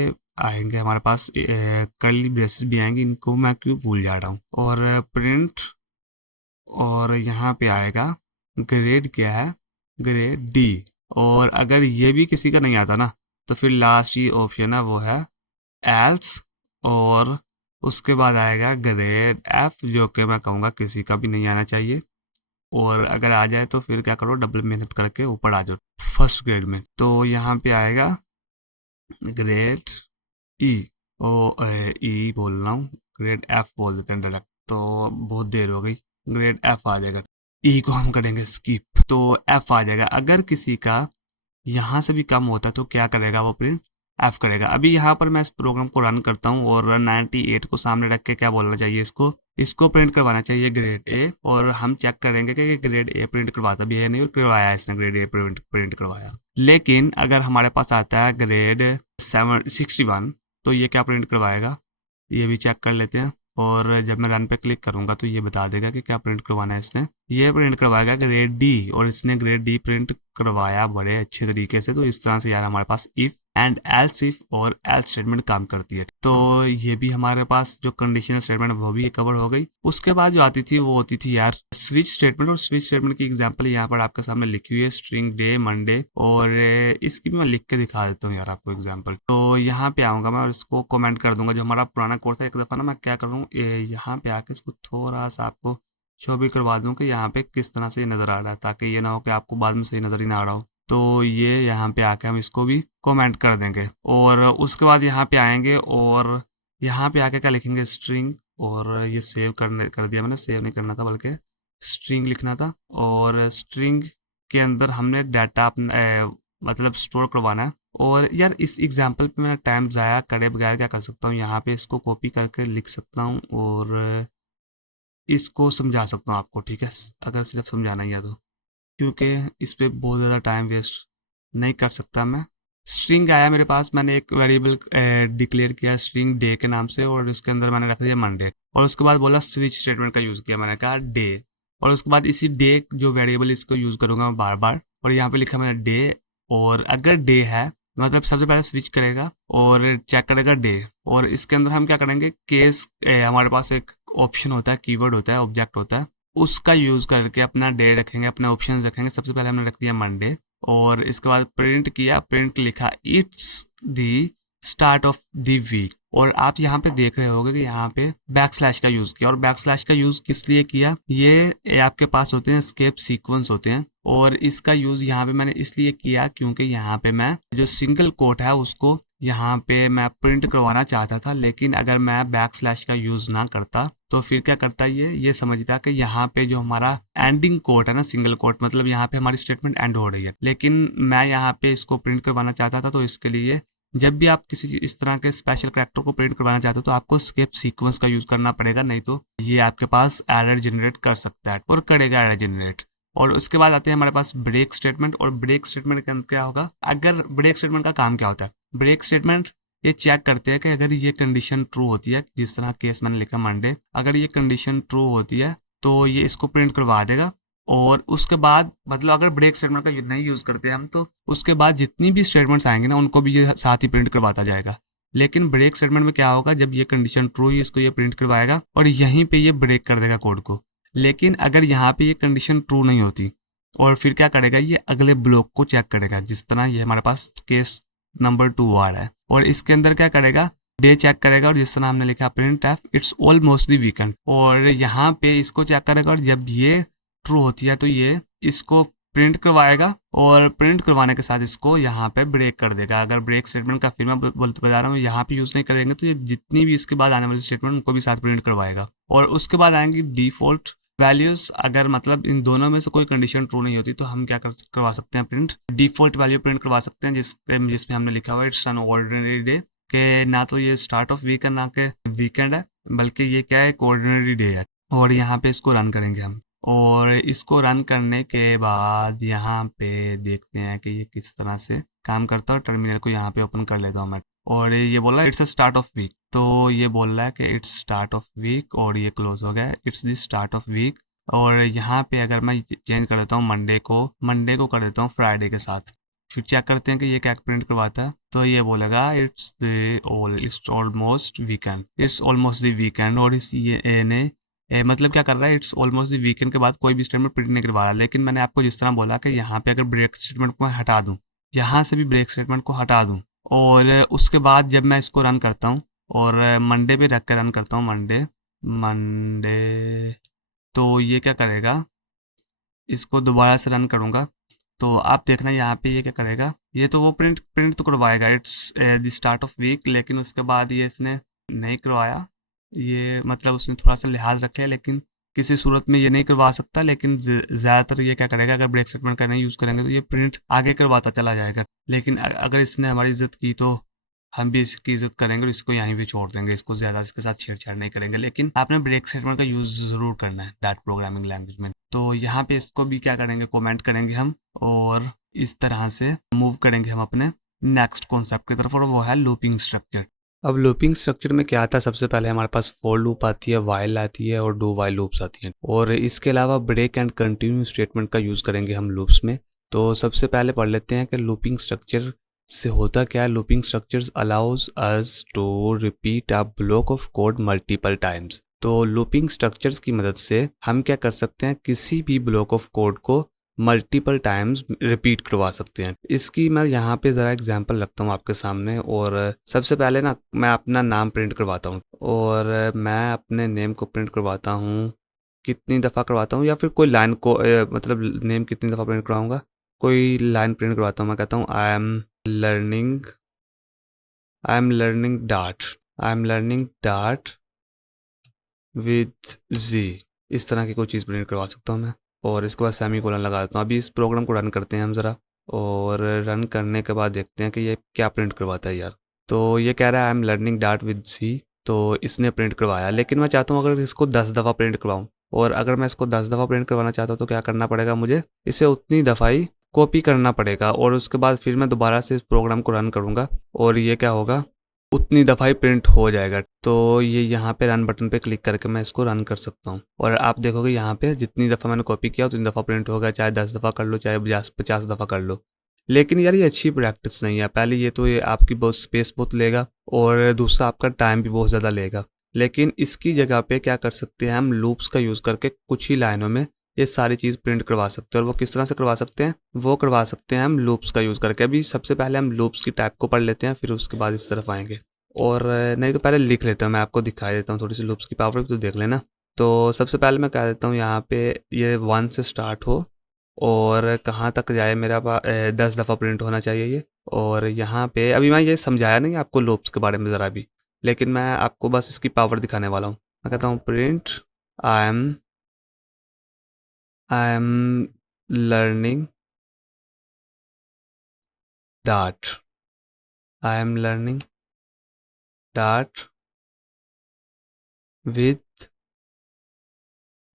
आएंगे हमारे पास कर्ली ब्रेसेस भी आएंगे, इनको मैं क्यों भूल जा रहा हूँ, और प्रिंट, और यहाँ पे आएगा ग्रेड क्या है, ग्रेड डी। और अगर ये भी किसी का नहीं आता ना, तो फिर लास्ट ही ऑप्शन है वो है एल्स, और उसके बाद आएगा ग्रेड एफ, जो कि मैं कहूँगा किसी का भी नहीं आना चाहिए। और अगर आ जाए तो फिर क्या करो, डबल मेहनत करके ऊपर आ जाओ फर्स्ट ग्रेड में। तो यहाँ पे आएगा ग्रेड ई, ओ ई बोल रहा हूँ, ग्रेड एफ बोल देते हैं डायरेक्ट, तो बहुत देर हो गई, ग्रेड एफ आ जाएगा। ई को हम करेंगे स्किप, तो एफ आ जाएगा। अगर किसी का यहाँ से भी कम होता है तो क्या करेगा, वो प्रिंट एफ करेगा। अभी यहाँ पर मैं इस प्रोग्राम को रन करता हूँ, और 98 को सामने रख के क्या बोलना चाहिए, इसको इसको प्रिंट करवाना चाहिए ग्रेड ए, और हम चेक करेंगे कि ग्रेड ए प्रिंट करवाता भी है नहीं, और करवाया इसने ग्रेड ए प्रिंट करवाया। लेकिन अगर हमारे पास आता है ग्रेड 61, तो ये क्या प्रिंट करवाएगा, ये भी चेक कर लेते हैं। और जब मैं रन पे क्लिक करूंगा तो ये बता देगा कि क्या प्रिंट करवाना है इसने। ये प्रिंट करवाएगा ग्रेड डी, और इसने ग्रेड डी प्रिंट करवाया बड़े अच्छे तरीके से। तो इस तरह से यार हमारे पास इफ एंड एल्स इफ और एल्स स्टेटमेंट काम करती है। तो ये भी हमारे पास जो कंडीशनल स्टेटमेंट वो भी कवर हो गई। उसके बाद जो आती थी वो होती थी यार स्विच स्टेटमेंट, और स्विच स्टेटमेंट की एग्जांपल यहाँ पर आपके सामने लिखी हुई है, स्ट्रिंग डे मंडे, और इसकी भी मैं लिख के दिखा देता हूँ यार आपको एग्जाम्पल। तो यहाँ पे आऊंगा मैं और इसको कमेंट कर दूंगा। जो हमारा पुराना कोड था, एक दफा ना मैं क्या करूँ, यहाँ पे आके इसको थोड़ा सा आपको शो भी करवा दूं कि यहाँ पे किस तरह से ये नज़र आ रहा है, ताकि ये ना हो कि आपको बाद में सही नज़र ही ना आ रहा हो। तो ये यहाँ पे आके हम इसको भी कमेंट कर देंगे, और उसके बाद यहाँ पे आएंगे, और यहाँ पे आके क्या लिखेंगे, स्ट्रिंग, और ये सेव कर दिया मैंने, सेव नहीं करना था बल्कि स्ट्रिंग लिखना था। और स्ट्रिंग के अंदर हमने डाटा मतलब स्टोर करवाना है। और यार इस एग्जाम्पल पे मैं टाइम ज़ाया करे बगैर क्या कर सकता हूँ, यहाँ पे इसको कॉपी करके लिख सकता हूँ, और इसको समझा सकता हूँ आपको, ठीक है, अगर सिर्फ समझाना ही है तो, क्योंकि इस पर बहुत ज़्यादा टाइम वेस्ट नहीं कर सकता मैं। स्ट्रिंग आया मेरे पास, मैंने एक वेरिएबल डिक्लेयर किया स्ट्रिंग डे के नाम से, और इसके अंदर मैंने रख दिया मंडे, और उसके बाद बोला स्विच स्टेटमेंट का यूज़ किया, मैंने कहा डे, और उसके बाद इसी डे जो वेरिएबल इसको यूज़ करूँगा मैं बार बार, और यहाँ पे लिखा मैंने डे, और अगर डे है मतलब सबसे पहले स्विच करेगा और चेक करेगा डे। और इसके अंदर हम क्या करेंगे, केस हमारे पास एक ऑप्शन होता है, कीवर्ड होता है, ऑब्जेक्ट होता है, उसका यूज करके अपना डे रखेंगे, अपने ऑप्शन रखेंगे। सबसे पहले हमने रख दिया मंडे, और इसके बाद प्रिंट किया, प्रिंट लिखा it's the start of the week. और आप यहाँ पे देख रहे होगे कि यहाँ पे बैक स्लैश का यूज किया, और बैक स्लैश का यूज किस लिए किया, ये आपके पास होते हैं एस्केप सीक्वेंस होते हैं, और इसका यूज यहाँ पे मैंने इसलिए किया क्योंकि यहाँ पे मैं जो सिंगल कोट है उसको यहाँ पे मैं प्रिंट करवाना चाहता था। लेकिन अगर मैं बैक स्लैश का यूज ना करता तो फिर क्या करता, ये समझता कि यहाँ पे जो हमारा एंडिंग कोट है ना, सिंगल कोट, मतलब यहाँ पे हमारी स्टेटमेंट एंड हो रही है, लेकिन मैं यहाँ पे इसको प्रिंट करवाना चाहता था। तो इसके लिए जब भी आप किसी इस तरह के स्पेशल कैरेक्टर को प्रिंट करवाना चाहते हो तो आपको स्केप सीक्वेंस का यूज करना पड़ेगा, नहीं तो ये आपके पास एरर जनरेट कर सकता है, और करेगा एरर जनरेट। और उसके बाद आते हैं हमारे पास ब्रेक स्टेटमेंट, और ब्रेक स्टेटमेंट के अंदर क्या होगा, अगर ब्रेक स्टेटमेंट का काम क्या होता है, ब्रेक स्टेटमेंट ये चेक करते हैं कि अगर ये कंडीशन ट्रू होती है, जिस तरह केस मैंने लिखा मंडे, अगर ये कंडीशन ट्रू होती है तो ये इसको प्रिंट करवा देगा, और उसके बाद मतलब अगर ब्रेक स्टेटमेंट का नहीं यूज़ करते हम, तो उसके बाद जितनी भी स्टेटमेंट्स आएंगे ना उनको भी ये साथ ही प्रिंट करवाता जाएगा। लेकिन ब्रेक स्टेटमेंट में क्या होगा, जब ये कंडीशन ट्रू हुई इसको ये प्रिंट करवाएगा और यहीं पे ये ब्रेक कर देगा कोड को। लेकिन अगर यहाँ पे ये कंडीशन ट्रू नहीं होती और फिर क्या करेगा, ये अगले ब्लॉक को चेक करेगा, जिस तरह ये हमारे पास केस नंबर 2 आ रहा है, और इसके अंदर क्या करेगा, डे चेक करेगा, और जिस तरह हमने लिखा print F it's almost the weekend, और यहाँ पे इसको चेक करेगा, और जब ये ट्रू होती है तो ये इसको प्रिंट करवाएगा, और प्रिंट करवाने के साथ इसको यहाँ पे ब्रेक कर देगा। अगर ब्रेक स्टेटमेंट का फिर मैं बोलते बता रहा हूँ यहाँ पे यूज़ नहीं करेंगे तो ये जितनी भी इसके बाद आने वाली स्टेटमेंट उनको भी साथ प्रिंट करवाएगा। और उसके बाद आएंगी डिफॉल्ट वैल्यूज। अगर मतलब इन दोनों में से कोई कंडीशन ट्रू नहीं होती तो हम क्या करवा सकते हैं, प्रिंट डिफॉल्ट वैल्यू प्रिंट करवा सकते हैं, जिसमें हमने लिखा हुआ है इट्स एन ऑर्डिनरी डे, के ना तो ये स्टार्ट ऑफ वीक है ना के वीकेंड है, बल्कि ये क्या है, एक ऑर्डिनरी डे है। और यहाँ पे इसको रन करेंगे हम, और इसको रन करने के बाद यहाँ पे देखते हैं कि ये किस तरह से काम करता है। टर्मिनल को यहाँ पे ओपन कर लेता हूँ मैं, और ये बोल रहा है it's a start of week, तो ये बोल रहा है कि इट्स स्टार्ट ऑफ वीक, और ये क्लोज हो गया, it's the start of week. और यहाँ पे अगर मैं चेंज कर देता हूँ मंडे को कर देता हूँ फ्राइडे के साथ, फिर चेक करते हैं कि ये क्या प्रिंट करवाता है, तो ये बोलेगा it's almost weekend, it's almost the weekend. और इस ये ने मतलब क्या कर रहा है, इट्स ऑलमोस्ट द वीकेंड के बाद कोई भी स्टेटमेंट प्रिंट नहीं करवा रहा। लेकिन मैंने आपको जिस तरह बोला कि यहाँ पे अगर ब्रेक स्टेटमेंट को हटा दूँ, यहाँ से भी ब्रेक स्टेटमेंट को हटा दूँ, और उसके बाद जब मैं इसको रन करता हूँ और मंडे पे रख कर रन करता हूँ, मंडे मंडे, तो ये क्या करेगा, इसको दोबारा से रन करूँगा तो आप देखना यहाँ पे ये क्या करेगा, ये तो वो प्रिंट तो करवाएगा it's the start of week, लेकिन उसके बाद ये इसने नहीं करवाया। ये मतलब उसने थोड़ा सा लिहाज रख लिया, लेकिन किसी सूरत में ये नहीं करवा सकता। लेकिन ज़्यादातर ये क्या करेगा, अगर ब्रेक स्टेटमेंट का नहीं यूज़ करेंगे तो ये प्रिंट आगे करवाता चला जाएगा। लेकिन अगर इसने हमारी इज्जत की तो हम भी इसकी इज्जत करेंगे और इसको यहीं भी छोड़ देंगे, इसको ज़्यादा इसके साथ छेड़छाड़ नहीं करेंगे। लेकिन आपने ब्रेक स्टेटमेंट का यूज़ ज़रूर करना है डैट प्रोग्रामिंग लैंग्वेज में। तो यहाँ पे इसको भी क्या करेंगे, कमेंट करेंगे हम, और इस तरह से मूव करेंगे हम अपने नेक्स्ट कॉन्सेप्ट की तरफ, और वो है लूपिंग स्ट्रक्चर। अब लूपिंग स्ट्रक्चर में क्या आता है, सबसे पहले हमारे पास फॉर लूप आती है, वाइल आती है, और डू वाइल लूप्स आती हैं, और इसके अलावा ब्रेक एंड कंटिन्यू स्टेटमेंट का यूज़ करेंगे हम लूप्स में। तो सबसे पहले पढ़ लेते हैं कि लूपिंग स्ट्रक्चर से होता क्या है। Looping structures allows us to repeat a block of code multiple times. तो लूपिंग स्ट्रक्चर्स की मदद से हम क्या कर सकते हैं, किसी भी ब्लॉक ऑफ कोड को मल्टीपल टाइम्स रिपीट करवा सकते हैं। इसकी मैं यहाँ पे ज़रा एग्जांपल रखता हूँ आपके सामने, और सबसे पहले ना मैं अपना नाम प्रिंट करवाता हूँ, और मैं अपने नेम को प्रिंट करवाता हूँ, कितनी दफ़ा करवाता हूँ, या फिर कोई लाइन को मतलब नेम कितनी दफ़ा प्रिंट करवाऊँगा, कोई लाइन प्रिंट करवाता हूँ। मैं कहता हूँ I am learning Dart with G, इस तरह की कोई चीज़ प्रिंट करवा सकता हूँ मैं, और इसके बाद सेमी कोलन लगा देता हूँ। अभी इस प्रोग्राम को रन करते हैं हम ज़रा, और रन करने के बाद देखते हैं कि ये क्या प्रिंट करवाता है यार। तो ये कह रहा है I am learning Dart with C, तो इसने प्रिंट करवाया। लेकिन मैं चाहता हूँ अगर इसको 10 दफ़ा प्रिंट करवाऊँ, और अगर मैं इसको 10 दफ़ा प्रिंट करवाना चाहता हूँ तो क्या करना पड़ेगा, मुझे इसे उतनी दफ़ा ही कॉपी करना पड़ेगा, और उसके बाद फिर मैं दोबारा से इस प्रोग्राम को रन करूँगा, और ये क्या होगा, उतनी दफ़ा ही प्रिंट हो जाएगा। तो ये यहाँ पे रन बटन पे क्लिक करके मैं इसको रन कर सकता हूँ, और आप देखोगे यहाँ पे जितनी दफ़ा मैंने कॉपी किया उतनी दफ़ा प्रिंट होगा, चाहे 10 दफ़ा कर लो, चाहे 50 दफ़ा कर लो। लेकिन यार ये अच्छी प्रैक्टिस नहीं है। पहले ये तो ये आपकी बहुत स्पेस बहुत लेगा, और दूसरा आपका टाइम भी बहुत ज़्यादा लेगा। लेकिन इसकी जगह पे क्या कर सकते हैं, हम लूप्स का यूज़ करके कुछ ही लाइनों में ये सारी चीज़ प्रिंट करवा सकते हैं। और वो किस तरह से करवा सकते हैं, वो करवा सकते हैं हम लूप्स का यूज़ करके। अभी सबसे पहले हम लूप्स की टाइप को पढ़ लेते हैं, फिर उसके बाद इस तरफ आएंगे। और नहीं तो पहले लिख लेता हूँ, मैं आपको दिखा देता हूँ थोड़ी सी लूप्स की पावर, तो देख लेना। तो सबसे पहले मैं कह देता हूँ यहाँ पे ये 1 से स्टार्ट हो, और कहाँ तक जाए, मेरा 10 दफ़ा प्रिंट होना चाहिए ये। और यहाँ पे अभी मैं ये समझाया नहीं आपको लूप्स के बारे में ज़रा भी, लेकिन मैं आपको बस इसकी पावर दिखाने वाला हूँ। मैं कहता हूँ print I am learning Dart, I am learning Dart with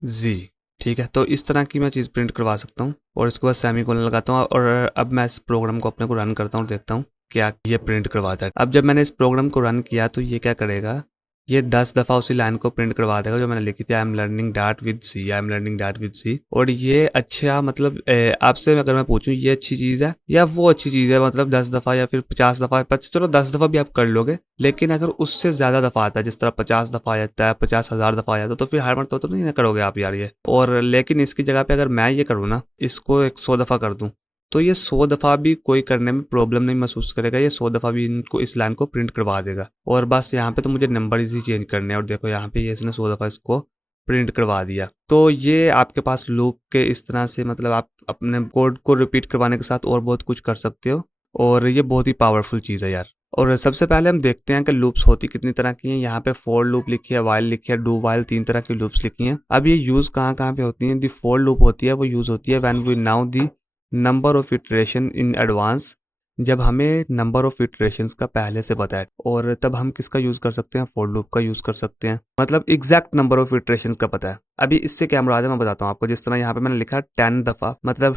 G. ठीक है, तो इस तरह की मैं चीज़ प्रिंट करवा सकता हूँ, और इसके बाद सेमी कोलन लगाता हूँ। और अब मैं इस प्रोग्राम को अपने को रन करता हूँ और देखता हूँ क्या ये प्रिंट करवाता है। अब जब मैंने इस प्रोग्राम को रन किया तो ये क्या करेगा, ये 10 दफ़ा उसी लाइन को प्रिंट करवा देगा जो मैंने लिखी थी, I am learning that with C, I am learning that with C. और ये अच्छा मतलब आपसे अगर मैं पूछूं ये अच्छी चीज़ है या वो अच्छी चीज़ है, मतलब 10 दफ़ा या फिर 50 दफ़ा, चलो 10 दफ़ा भी आप कर लोगे, लेकिन अगर उससे ज़्यादा दफ़ा आता है, जिस तरह 50 दफ़ा आ जाता है, 50,000 दफ़ा आ जाता है, तो फिर हर मरतबा तो नहीं ना करोगे आप यार ये। और लेकिन इसकी जगह पे अगर मैं ये करूँ ना, इसको 100 दफ़ा कर दूँ, तो ये 100 दफ़ा भी कोई करने में प्रॉब्लम नहीं महसूस करेगा, ये 100 दफ़ा भी इनको इस लाइन को प्रिंट करवा देगा। और बस यहाँ पे तो मुझे नंबर इसी चेंज करने हैं, और देखो यहाँ पे ये इसने 100 दफ़ा इसको प्रिंट करवा दिया। तो ये आपके पास लूप के इस तरह से मतलब आप अपने कोड को रिपीट करवाने के साथ और बहुत कुछ कर सकते हो, और ये बहुत ही पावरफुल चीज़ है यार। और सबसे पहले हम देखते हैं कि लूप्स होती कितनी तरह की हैं। यहाँ पे फॉर लूप लिखी है, वाइल लिखी है, डू वाइल, 3 तरह की लूप्स लिखी हैं। अब ये यूज़ कहाँ कहाँ पे होती हैं। दी फॉर लूप होती है, वो यूज़ होती है when we now the number of iteration in advance, जब हमें नंबर ऑफ इटरेशंस का पहले से पता है। और तब हम किसका यूज़ कर सकते हैं, फॉर लूप का यूज़ कर सकते हैं, मतलब एग्जैक्ट नंबर ऑफ इटरेशंस का पता है। अभी इससे क्या मुराद है मैं बताता हूँ आपको। जिस तरह यहाँ पे मैंने लिखा 10 दफ़ा, मतलब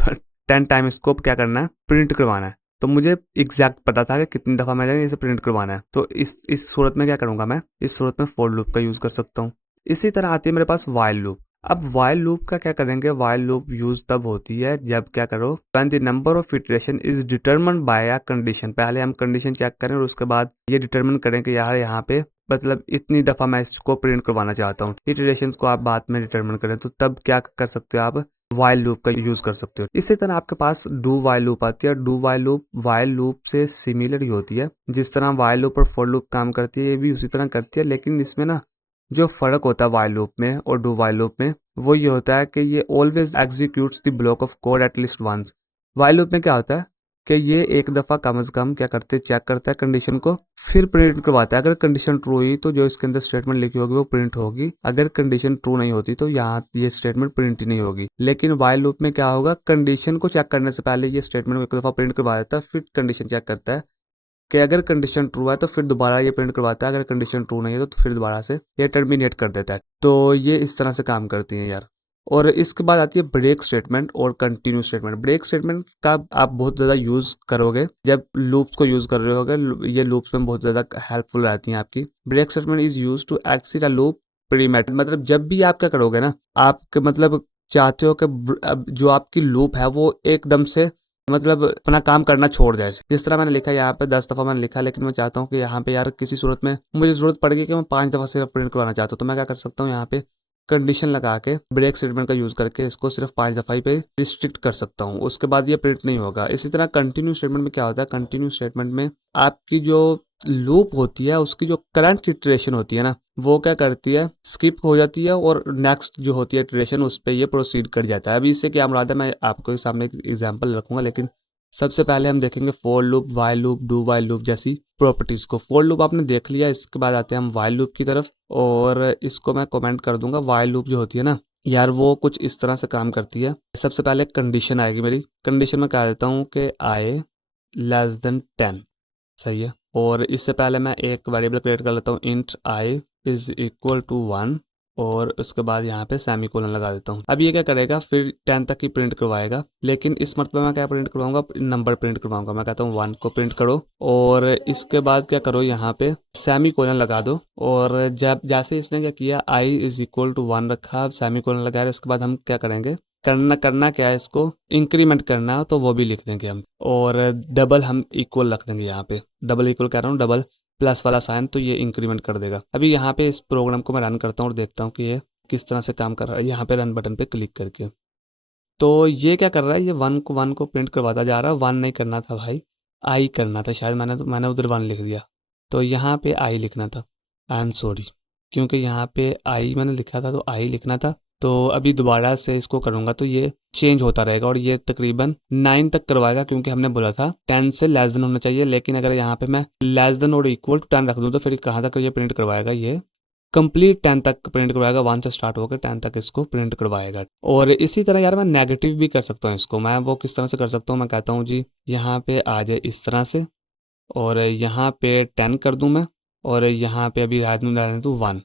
10 टाइम इसको क्या करना है, प्रिंट करवाना है। तो मुझे एग्जैक्ट पता था कि कितनी दफ़ा मैंने इसे प्रिंट करवाना है, तो इस सूरत में क्या करूँगा मैं, इस सूरत में फॉर लूप का यूज़ कर सकता हूँ। इसी तरह आती है मेरे पास वाइल लूप। अब वाइल लूप का क्या करेंगे, वाइल लूप यूज तब होती है जब क्या करो, when the number of iteration is determined bye a condition. पहले हम कंडीशन चेक करें और उसके बाद ये डिटरमिन करें कि यार यहाँ पे मतलब इतनी दफ़ा मैं इसको प्रिंट करवाना चाहता हूँ। इटरेशंस को आप बाद में डिटरमिन करें, तो तब क्या कर सकते हो आप, वाइल लूप का यूज कर सकते हो। इसी तरह आपके पास डू वाइल लूप आती है। डू वाइल लूप से सिमिलर ही होती है। जिस तरह वाइल लूप और फॉर लूप काम करती है, ये भी उसी तरह करती है, लेकिन इसमें ना जो फ़र्क होता है वाइल लूप में और डू वाइल लूप में, वो ये होता है कि ये always executes the block of code at least once. While loop में क्या होता है कि ये एक दफ़ा कम से कम क्या करते हैं, चेक करता है कंडीशन को, फिर प्रिंट करवाता है। अगर कंडीशन ट्रू हुई तो जो इसके अंदर स्टेटमेंट लिखी होगी वो प्रिंट होगी, अगर कंडीशन ट्रू नहीं होती तो यहाँ ये स्टेटमेंट प्रिंट ही नहीं होगी। लेकिन वाइल लूप में क्या होगा, कंडीशन को चेक करने से पहले ये स्टेटमेंट एक दफ़ा प्रिंट करवा देता है, फिर कंडीशन चेक करता है कि अगर कंडीशन ट्रू है तो फिर दोबारा ये प्रिंट करवाता है, अगर कंडीशन ट्रू नहीं है तो फिर दोबारा से ये टर्मिनेट कर देता है। तो ये इस तरह से काम करती हैं यार। और इसके बाद आती है ब्रेक स्टेटमेंट और कंटिन्यू स्टेटमेंट। ब्रेक स्टेटमेंट का आप बहुत ज़्यादा यूज़ करोगे जब लूप्स को यूज़ कर रहे होगे, ये लूप्स में बहुत ज़्यादा हेल्पफुल रहती हैं आपकी। Break statement is use to exit a loop premature, मतलब जब भी आप क्या करोगे ना, आप मतलब चाहते हो कि जो आपकी लूप है वो एकदम से मतलब अपना काम करना छोड़ जाए। जिस तरह मैंने लिखा यहाँ पे 10 दफ़ा मैंने लिखा, लेकिन मैं चाहता हूँ कि यहाँ पे यार किसी सूरत में मुझे ज़रूरत पड़ गई कि मैं 5 दफ़ा सिर्फ प्रिंट करवाना चाहता हूँ, तो मैं क्या कर सकता हूँ, यहाँ पे कंडीशन लगा के ब्रेक स्टेटमेंट का यूज़ करके इसको सिर्फ 5 दफ़ा ही पे रिस्ट्रिक्ट कर सकता हूँ, उसके बाद ये प्रिंट नहीं होगा। इसी तरह कंटिन्यू स्टेटमेंट में क्या होता है, कंटिन्यू स्टेटमेंट में आपकी जो लूप होती है उसकी जो करंट इटरेशन होती है ना, वो क्या करती है, स्किप हो जाती है और नेक्स्ट जो होती है इटरेशन उस पर ये प्रोसीड कर जाता है। अभी इससे क्या मुराद है मैं आपको सामने एक एग्जाम्पल रखूंगा, लेकिन सबसे पहले हम देखेंगे for loop, while loop, do while loop जैसी प्रॉपर्टीज को। फॉर लूप आपने देख लिया, इसके बाद आते हैं हम वाइल लूप की तरफ, और इसको मैं कमेंट कर दूंगा। वाइल लूप जो होती है ना यार, वो कुछ इस तरह से काम करती है। सबसे पहले कंडीशन आएगी मेरी, कंडीशन में कह देता हूँ कि आई लेस देन 10, सही है। और इससे पहले मैं एक वेरिएबल क्रिएट कर लेता हूँ, int i is equal to 1, और उसके बाद यहाँ पे सेमी कोलन लगा देता हूँ। अब ये क्या करेगा, फिर 10 तक ही प्रिंट करवाएगा, लेकिन इस मरतबे मैं क्या प्रिंट करवाऊंगा, नंबर प्रिंट करवाऊंगा। मैं कहता हूँ 1 को प्रिंट करो, और इसके बाद क्या करो, यहाँ पे सेमी कोलन लगा दो। और जब जैसे इसने क्या किया, आई इज इक्वल टू 1 रखा, अब सेमी कोलन लगाया, उसके बाद हम क्या करेंगे, करना करना क्या है, इसको इंक्रीमेंट करना है तो वो भी लिख देंगे हम, और डबल हम इक्वल रख देंगे। यहाँ पे डबल इक्वल कह रहा हूँ, डबल प्लस वाला साइन, तो ये इंक्रीमेंट कर देगा। अभी यहाँ पे इस प्रोग्राम को मैं रन करता हूँ और देखता हूँ कि ये किस तरह से काम कर रहा है। यहाँ पे रन बटन पे क्लिक करके तो ये क्या कर रहा है, ये वन को प्रिंट करवाता जा रहा है। 1 नहीं करना था भाई, आई करना था शायद, मैंने उधर 1 लिख दिया, तो यहाँ पे आई लिखना था। आई एम सॉरी, क्योंकि यहाँ पे आई मैंने लिखा था तो आई लिखना था। तो अभी दोबारा से इसको करूँगा तो ये चेंज होता रहेगा, और ये तकरीबन 9 तक करवाएगा, क्योंकि हमने बोला था 10 से लेस देन होना चाहिए। लेकिन अगर यहाँ पे मैं लेस देन और इक्वल टू 10 रख दूँ तो फिर कहाँ तक ये प्रिंट करवाएगा, ये कंप्लीट 10 तक प्रिंट करवाएगा। 1 से स्टार्ट होकर 10 तक इसको प्रिंट करवाएगा। और इसी तरह यार मैं नेगेटिव भी कर सकता हूँ इसको। मैं वो किस तरह से कर सकता हूँ, मैं कहता हूँ जी यहाँ पे आ जाए इस तरह से, और यहाँ पे 10 कर दूँ मैं, और यहाँ पे अभी रहने दूँ 1,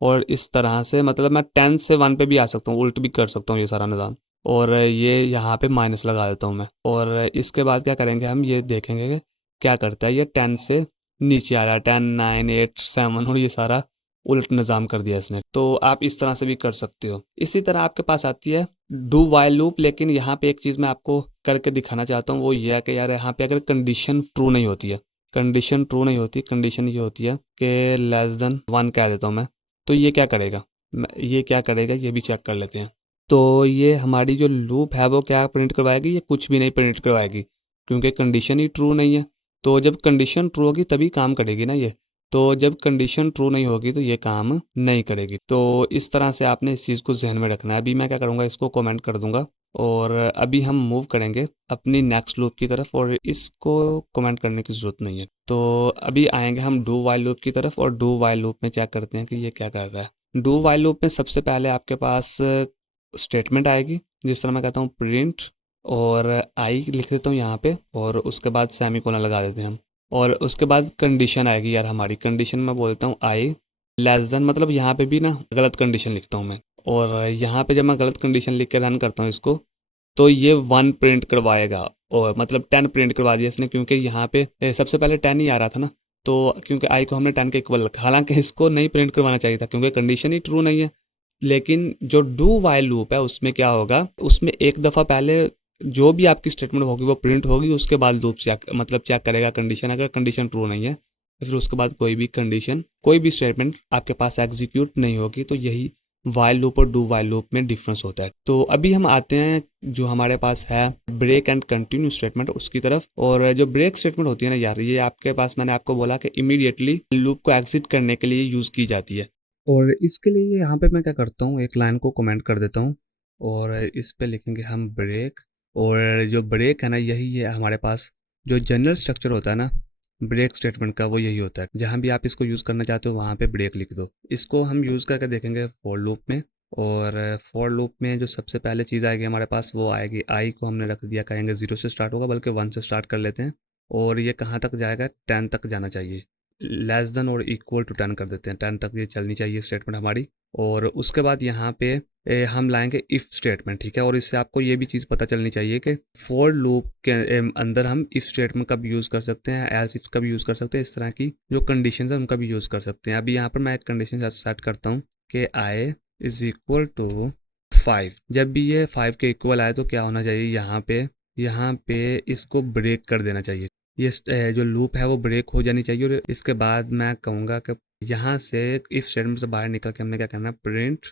और इस तरह से मतलब मैं 10 से 1 पे भी आ सकता हूँ, उल्ट भी कर सकता हूँ ये सारा निज़ाम। और ये यहाँ पे माइनस लगा देता हूँ मैं, और इसके बाद क्या करेंगे, हम ये देखेंगे कि क्या करता है। ये 10 से नीचे आ रहा है, 10, 9, 8, 7, और ये सारा उलट निज़ाम कर दिया इसने। तो आप इस तरह से भी कर सकते हो। इसी तरह आपके पास आती है डू वाइल लूप, लेकिन यहाँ पे एक चीज़ मैं आपको करके दिखाना चाहता हूँ, वो ये है कि यार यहाँ पे अगर कंडीशन ट्रू नहीं होती है, कंडीशन ट्रू नहीं होती, कंडीशन ये होती है कि लेस देन 1 कह देता हूँ मैं, तो ये क्या करेगा, ये क्या करेगा ये भी चेक कर लेते हैं। तो ये हमारी जो लूप है वो क्या प्रिंट करवाएगी, ये कुछ भी नहीं प्रिंट करवाएगी, क्योंकि कंडीशन ही ट्रू नहीं है। तो जब कंडीशन ट्रू होगी तभी काम करेगी ना ये। तो जब कंडीशन ट्रू नहीं होगी तो ये काम नहीं करेगी। तो इस तरह से आपने इस चीज़ को ज़हन में रखना है। अभी मैं क्या करूँगा, इसको कमेंट कर दूंगा और अभी हम मूव करेंगे अपनी नेक्स्ट लूप की तरफ, और इसको कमेंट करने की ज़रूरत नहीं है। तो अभी आएंगे हम डू वाइल लूप की तरफ, और डू वाइल लूप में चेक करते हैं कि ये क्या कर रहा है। डू वाइल लूप में सबसे पहले आपके पास स्टेटमेंट आएगी, जिस तरह मैं कहता हूँ प्रिंट, और आई लिख देता हूँ यहाँ पे, और उसके बाद सेमीकोलन लगा देते हैं हम। और उसके बाद कंडीशन आएगी यार हमारी, कंडीशन में बोलता हूँ आई लेस देन, मतलब यहाँ पे भी ना गलत कंडीशन लिखता हूँ मैं, और यहाँ पे जब मैं गलत कंडीशन लिख के रन करता हूँ इसको, तो ये 1 प्रिंट करवाएगा, और मतलब 10 प्रिंट करवा दिया इसने, क्योंकि यहाँ पे सबसे पहले 10 ही आ रहा था ना। तो क्योंकि आई को हमने 10 के इक्वल रखा, हालांकि इसको नहीं प्रिंट करवाना चाहिए था क्योंकि कंडीशन ही ट्रू नहीं है। लेकिन जो डू वाइल लूप है उसमें क्या होगा, उसमें एक दफ़ा पहले जो भी आपकी स्टेटमेंट होगी वो प्रिंट होगी, उसके बाद लूप चेक मतलब चेक करेगा कंडीशन, अगर कंडीशन ट्रू नहीं है तो फिर उसके बाद कोई भी कंडीशन, कोई भी स्टेटमेंट आपके पास एग्जीक्यूट नहीं होगी। तो यही वाइल लूप और डू वाइल लूप में डिफरेंस होता है। तो अभी हम आते हैं जो हमारे पास है ब्रेक एंड कंटिन्यू स्टेटमेंट उसकी तरफ। और जो ब्रेक स्टेटमेंट होती है ना यार, ये आपके पास मैंने आपको बोला कि इमीडिएटली लूप को एग्जिट करने के लिए यूज़ की जाती है। और इसके लिए यहाँ पे मैं क्या करता हूँ, एक लाइन को कमेंट कर देता हूँ और इस पे लिखेंगे हम ब्रेक। और जो ब्रेक है ना, यही है हमारे पास जो जनरल स्ट्रक्चर होता है ना ब्रेक स्टेटमेंट का, वो यही होता है। जहाँ भी आप इसको यूज़ करना चाहते हो वहाँ पे ब्रेक लिख दो। इसको हम यूज़ करके देखेंगे फॉर लूप में। और फॉर लूप में जो सबसे पहले चीज़ आएगी हमारे पास वो आएगी आई को हमने रख दिया, कहेंगे 0 से स्टार्ट होगा, बल्कि 1 से स्टार्ट कर लेते हैं। और ये कहाँ तक जाएगा, 10 तक जाना चाहिए, लेस देन और इक्वल टू 10 कर देते हैं, 10 तक ये चलनी चाहिए स्टेटमेंट हमारी। और उसके बाद यहाँ पे हम लाएंगे इफ़ स्टेटमेंट, ठीक है। और इससे आपको ये भी चीज़ पता चलनी चाहिए कि फॉर लूप के अंदर हम इफ़ स्टेटमेंट का भी यूज़ कर सकते हैं, एल्स इफ का भी यूज़ कर सकते हैं, इस तरह की जो कंडीशन है उनका भी यूज़ कर सकते हैं। अभी यहाँ पर मैं एक कंडीशन सेट करता हूँ कि आई इज इक्वल टू 5। जब भी ये 5 के इक्वल आए तो क्या होना चाहिए, यहाँ पे इसको ब्रेक कर देना चाहिए। ये जो लूप है वो ब्रेक हो जानी चाहिए। और इसके बाद मैं कहूँगा कि यहाँ से इफ स्टेटमेंट से बाहर निकल के हमने क्या करना है, प्रिंट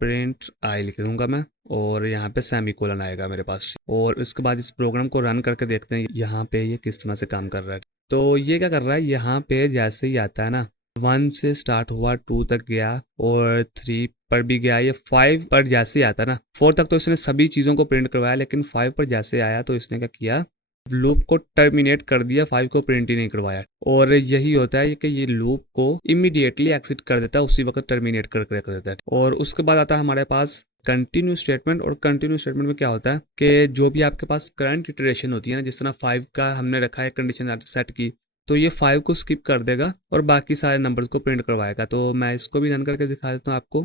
प्रिंट आई लिख दूंगा मैं, और यहाँ पे सेमी कोलन आएगा मेरे पास। और उसके बाद इस प्रोग्राम को रन करके देखते हैं यहाँ पे ये किस तरह से काम कर रहा है। तो ये क्या कर रहा है, यहाँ पे जैसे ही आता है ना, 1 से स्टार्ट हुआ, 2 तक गया, और 3 पर भी गया, ये 5 पर जैसे ही आता है ना, 4 तक तो इसने सभी चीज़ों को प्रिंट करवाया, लेकिन 5 पर जैसे आया तो इसने क्या किया, लूप को टर्मिनेट कर दिया, 5 को प्रिंट ही नहीं करवाया। और यही होता है कि ये लूप को इमीडिएटली एग्जिट कर देता है, उसी वक्त टर्मिनेट करके रख देता है। और उसके बाद आता है हमारे पास कंटिन्यू स्टेटमेंट। और कंटिन्यू स्टेटमेंट में क्या होता है कि जो भी आपके पास करंट इटरेशन होती है ना, जिस तरह 5 का हमने रखा है कंडीशन सेट की, तो ये 5 को स्किप कर देगा और बाकी सारे नंबर्स को प्रिंट करवाएगा। तो मैं इसको भी रन करके दिखा देता हूँ आपको।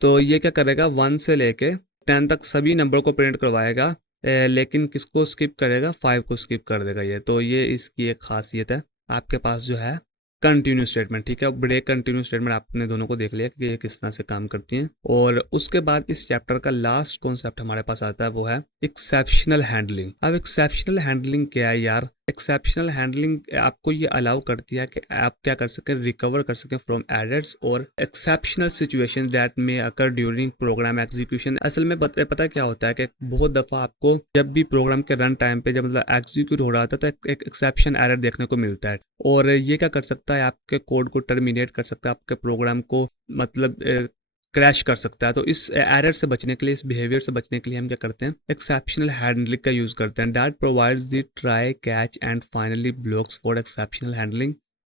तो ये क्या करेगा, 1 से लेके 10 तक सभी नंबर को प्रिंट करवाएगा, लेकिन किसको स्किप करेगा, 5 को स्किप कर देगा ये। तो ये इसकी एक खासियत है आपके पास जो है कंटिन्यू स्टेटमेंट, ठीक है। ब्रेक कंटिन्यू स्टेटमेंट आपने दोनों को देख लिया कि ये किस तरह से काम करती हैं। और उसके बाद इस चैप्टर का लास्ट कॉन्सेप्ट हमारे पास आता है, वो है एक्सेप्शनल हैंडलिंग। अब एक्सेप्शनल हैंडलिंग क्या है यार, एक्सेप्शनल हैंडलिंग आपको ये अलाउ करती है कि आप क्या कर सकें, रिकवर कर सकें फ्रॉम एरर्स और एक्सेप्शनल सिचुएशंस दैट में अकर ड्यूरिंग प्रोग्राम एग्जीक्यूशन। असल में पता क्या होता है कि बहुत दफ़ा आपको जब भी प्रोग्राम के रन टाइम पे जब मतलब एग्जीक्यूट हो रहा था तो एक एक्सेप्शन एरर देखने को मिलता है। और ये क्या कर सकता है, आपके कोड को टर्मिनेट कर सकता है, आपके प्रोग्राम को मतलब क्रैश कर सकता है। तो इस एरर से बचने के लिए, इस बिहेवियर से बचने के लिए हम क्या करते हैं, एक्सेप्शनल हैंडलिंग का यूज़ करते हैं। That provides the try catch and finally blocks for exceptional handling.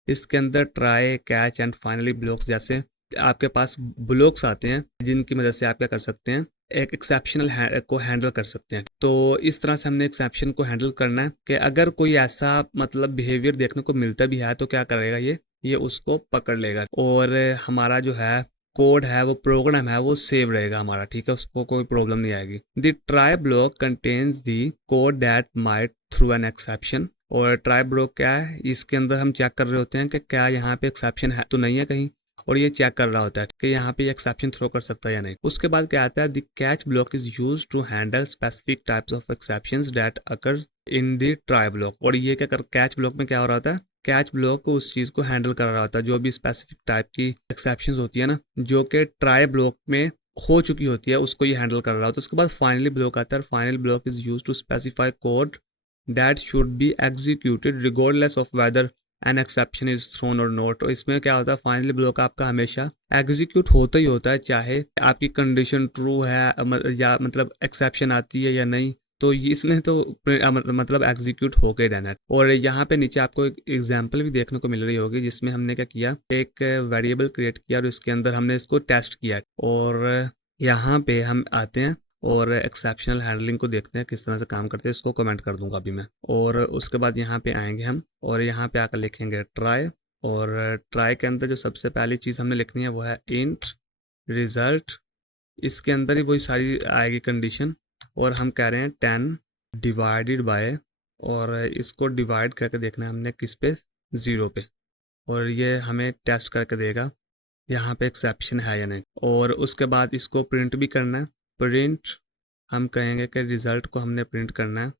इसके अंदर try catch and finally blocks जैसे आपके पास ब्लॉक्स आते हैं, जिनकी मदद से आप क्या कर सकते हैं, एक एक्सेप्शनल को हैंडल कर सकते हैं। तो इस तरह से हमने एक्सेप्शन को हैंडल करना है कि अगर कोई ऐसा मतलब बिहेवियर देखने को मिलता भी है तो क्या करेगा, ये उसको पकड़ लेगा, और हमारा जो है कोड है, वो प्रोग्राम है, वो सेव रहेगा हमारा, ठीक है, उसको कोई प्रॉब्लम नहीं आएगी। The try block contains the code that might through an exception. और ट्राई ब्लॉक क्या है, इसके अंदर हम चेक कर रहे होते हैं कि क्या यहाँ पे एक्सेप्शन है तो नहीं है कहीं। और ये चेक कर रहा होता है कि यहाँ पे एक्सेप्शन थ्रो कर सकता है या नहीं। उसके बाद क्या आता है, the catch block is use to handle specific types of exceptions that occur in the try block. और ये क्या कर, कैच ब्लॉक में क्या हो रहा होता है, कैच ब्लॉक को उस चीज को हैंडल कर रहा होता है जो भी स्पेसिफिक टाइप की एक्सेप्शंस होती है ना, जो कि ट्राई ब्लॉक में हो चुकी होती है, उसको ये हैंडल कर रहा होता है। उसके बाद फाइनली ब्लॉक आता है। Final block is use to specify code that should be executed regardless of whether an exception is thrown और नॉट। और इसमें क्या होता है, फाइनली ब्लॉक आपका हमेशा एग्जीक्यूट होता ही होता है, चाहे आपकी कंडीशन ट्रू है या मतलब एक्सेप्शन आती है या नहीं, तो इसने तो मतलब एग्जीक्यूट हो गए रहना है। और यहाँ पे नीचे आपको एक एग्जांपल भी देखने को मिल रही होगी जिसमें हमने क्या किया, एक वेरिएबल क्रिएट किया और इसके अंदर हमने इसको टेस्ट किया। और यहाँ पे हम आते हैं और एक्सेप्शनल हैंडलिंग को देखते हैं किस तरह से काम करते हैं। इसको कमेंट कर दूंगा अभी मैं। और उसके बाद यहाँ पे आएंगे हम और यहाँ पे आकर लिखेंगे ट्राई। और ट्राई के अंदर जो सबसे पहली चीज़ हमने लिखनी है वो है इंट रिजल्ट। इसके अंदर ही वही सारी आएगी कंडीशन। और हम कह रहे हैं 10 डिवाइडेड बाय, और इसको डिवाइड करके देखना है हमने किस पे, 0 पे। और ये हमें टेस्ट करके देगा यहाँ पे एक्सेप्शन है या नहीं। और उसके बाद इसको प्रिंट भी करना है। प्रिंट हम कहेंगे कि रिज़ल्ट को हमने प्रिंट करना है।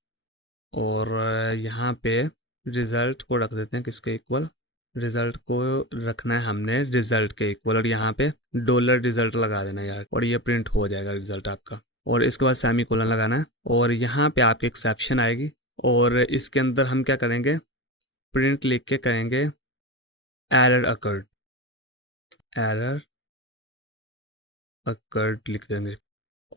और यहाँ पे रिज़ल्ट को रख देते हैं किसके इक्वल, रिज़ल्ट को रखना है हमने रिज़ल्ट के इक्वल। और यहाँ पे डॉलर रिज़ल्ट लगा देना यार, और ये प्रिंट हो जाएगा रिज़ल्ट आपका। और इसके बाद सेमी कोलन लगाना है और यहाँ पे आपकी एक्सेप्शन आएगी। और इसके अंदर हम क्या करेंगे, प्रिंट लिख के करेंगे एरर अकर्ड, एरर अकर्ड लिख देंगे।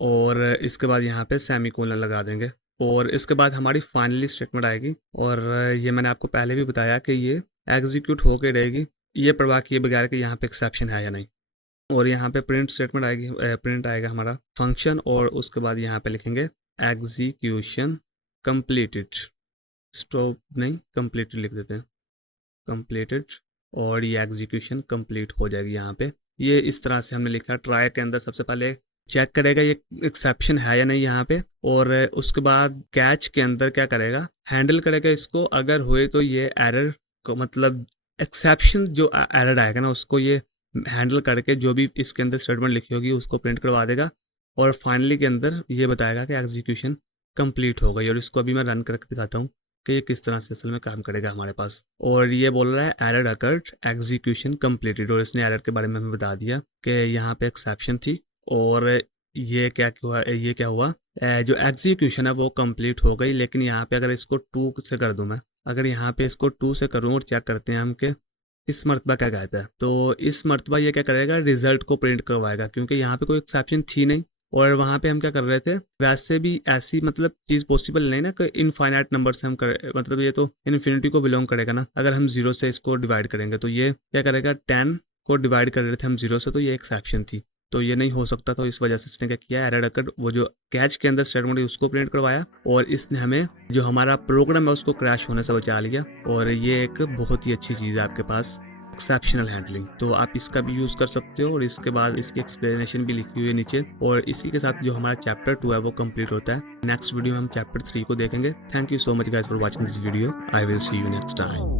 और इसके बाद यहाँ पे सेमी कोलन लगा देंगे। और इसके बाद हमारी फाइनली स्टेटमेंट आएगी। और ये मैंने आपको पहले भी बताया कि ये एग्जीक्यूट होकर रहेगी, ये परवाह किए बगैर कि यहाँ पे एक्सेप्शन है या नहीं। और यहाँ पे प्रिंट स्टेटमेंट आएगी, प्रिंट आएगा हमारा फंक्शन। और उसके बाद यहाँ पे लिखेंगे एग्जीक्यूशन कंप्लीटेड, स्टॉप नहीं कंप्लीटेड लिख देते हैं, कंप्लीटेड। और ये एग्जीक्यूशन कंप्लीट हो जाएगी यहाँ पे। ये इस तरह से हमने लिखा। ट्राई के अंदर सबसे पहले चेक करेगा ये एक्सेप्शन है या नहीं यहाँ पे। और उसके बाद कैच के अंदर क्या करेगा, हैंडल करेगा इसको। अगर हुए तो ये एरर को मतलब एक्सेप्शन जो एरर आएगा ना उसको ये हैंडल करके जो भी इसके अंदर स्टेटमेंट लिखी होगी उसको प्रिंट करवा देगा। और फाइनली के अंदर ये बताएगा कि एग्जीक्यूशन कंप्लीट हो गई। और इसको अभी मैं रन करके दिखाता हूँ कि ये किस तरह से असल में काम करेगा हमारे पास। और ये बोल रहा है एरर अकर्ड एग्जीक्यूशन कंप्लीटेड। और इसने एरर के बारे में हमें बता दिया कि यहाँ पे एक्सेप्शन थी। और ये क्या हुआ, ये क्या हुआ, जो एग्जीक्यूशन है वो कंप्लीट हो गई। लेकिन यहाँ पे अगर इसको 2 से कर दूं मैं, अगर यहाँ पे इसको 2 से करूँ और चेक करते हैं हम कि इस मरतबा क्या कहता है, तो इस मरतबा ये क्या करेगा, रिजल्ट को प्रिंट करवाएगा क्योंकि यहाँ पे कोई एक्सेप्शन थी नहीं। और वहाँ पे हम क्या कर रहे थे, वैसे भी ऐसी मतलब चीज़ पॉसिबल नहीं ना कि इनफाइनाइट नंबर से हम कर, मतलब ये तो इन्फिनिटी को बिलोंग करेगा ना। अगर हम 0 से इसको डिवाइड करेंगे तो ये क्या करेगा, 10 को डिवाइड कर रहे थे हम 0 से, तो ये एक्सेप्शन थी, तो ये नहीं हो सकता। तो इस वजह से इसने क्या किया, एरर अकर्ड वो जो कैच के अंदर स्टेटमेंट है उसको प्रिंट करवाया। और इसने हमें जो हमारा प्रोग्राम है उसको क्रैश होने से बचा लिया। और ये एक बहुत ही अच्छी चीज़ है आपके पास, एक्सेप्शनल हैंडलिंग। तो आप इसका भी यूज़ कर सकते हो। और इसके बाद इसकी एक्सप्लेनेशन भी लिखी हुई है नीचे। और इसी के साथ जो हमारा चैप्टर 2 है वो कंप्लीट होता है। नेक्स्ट वीडियो में हम चैप्टर 3 को देखेंगे। Thank you so much guys for watching this video. I will see you next time.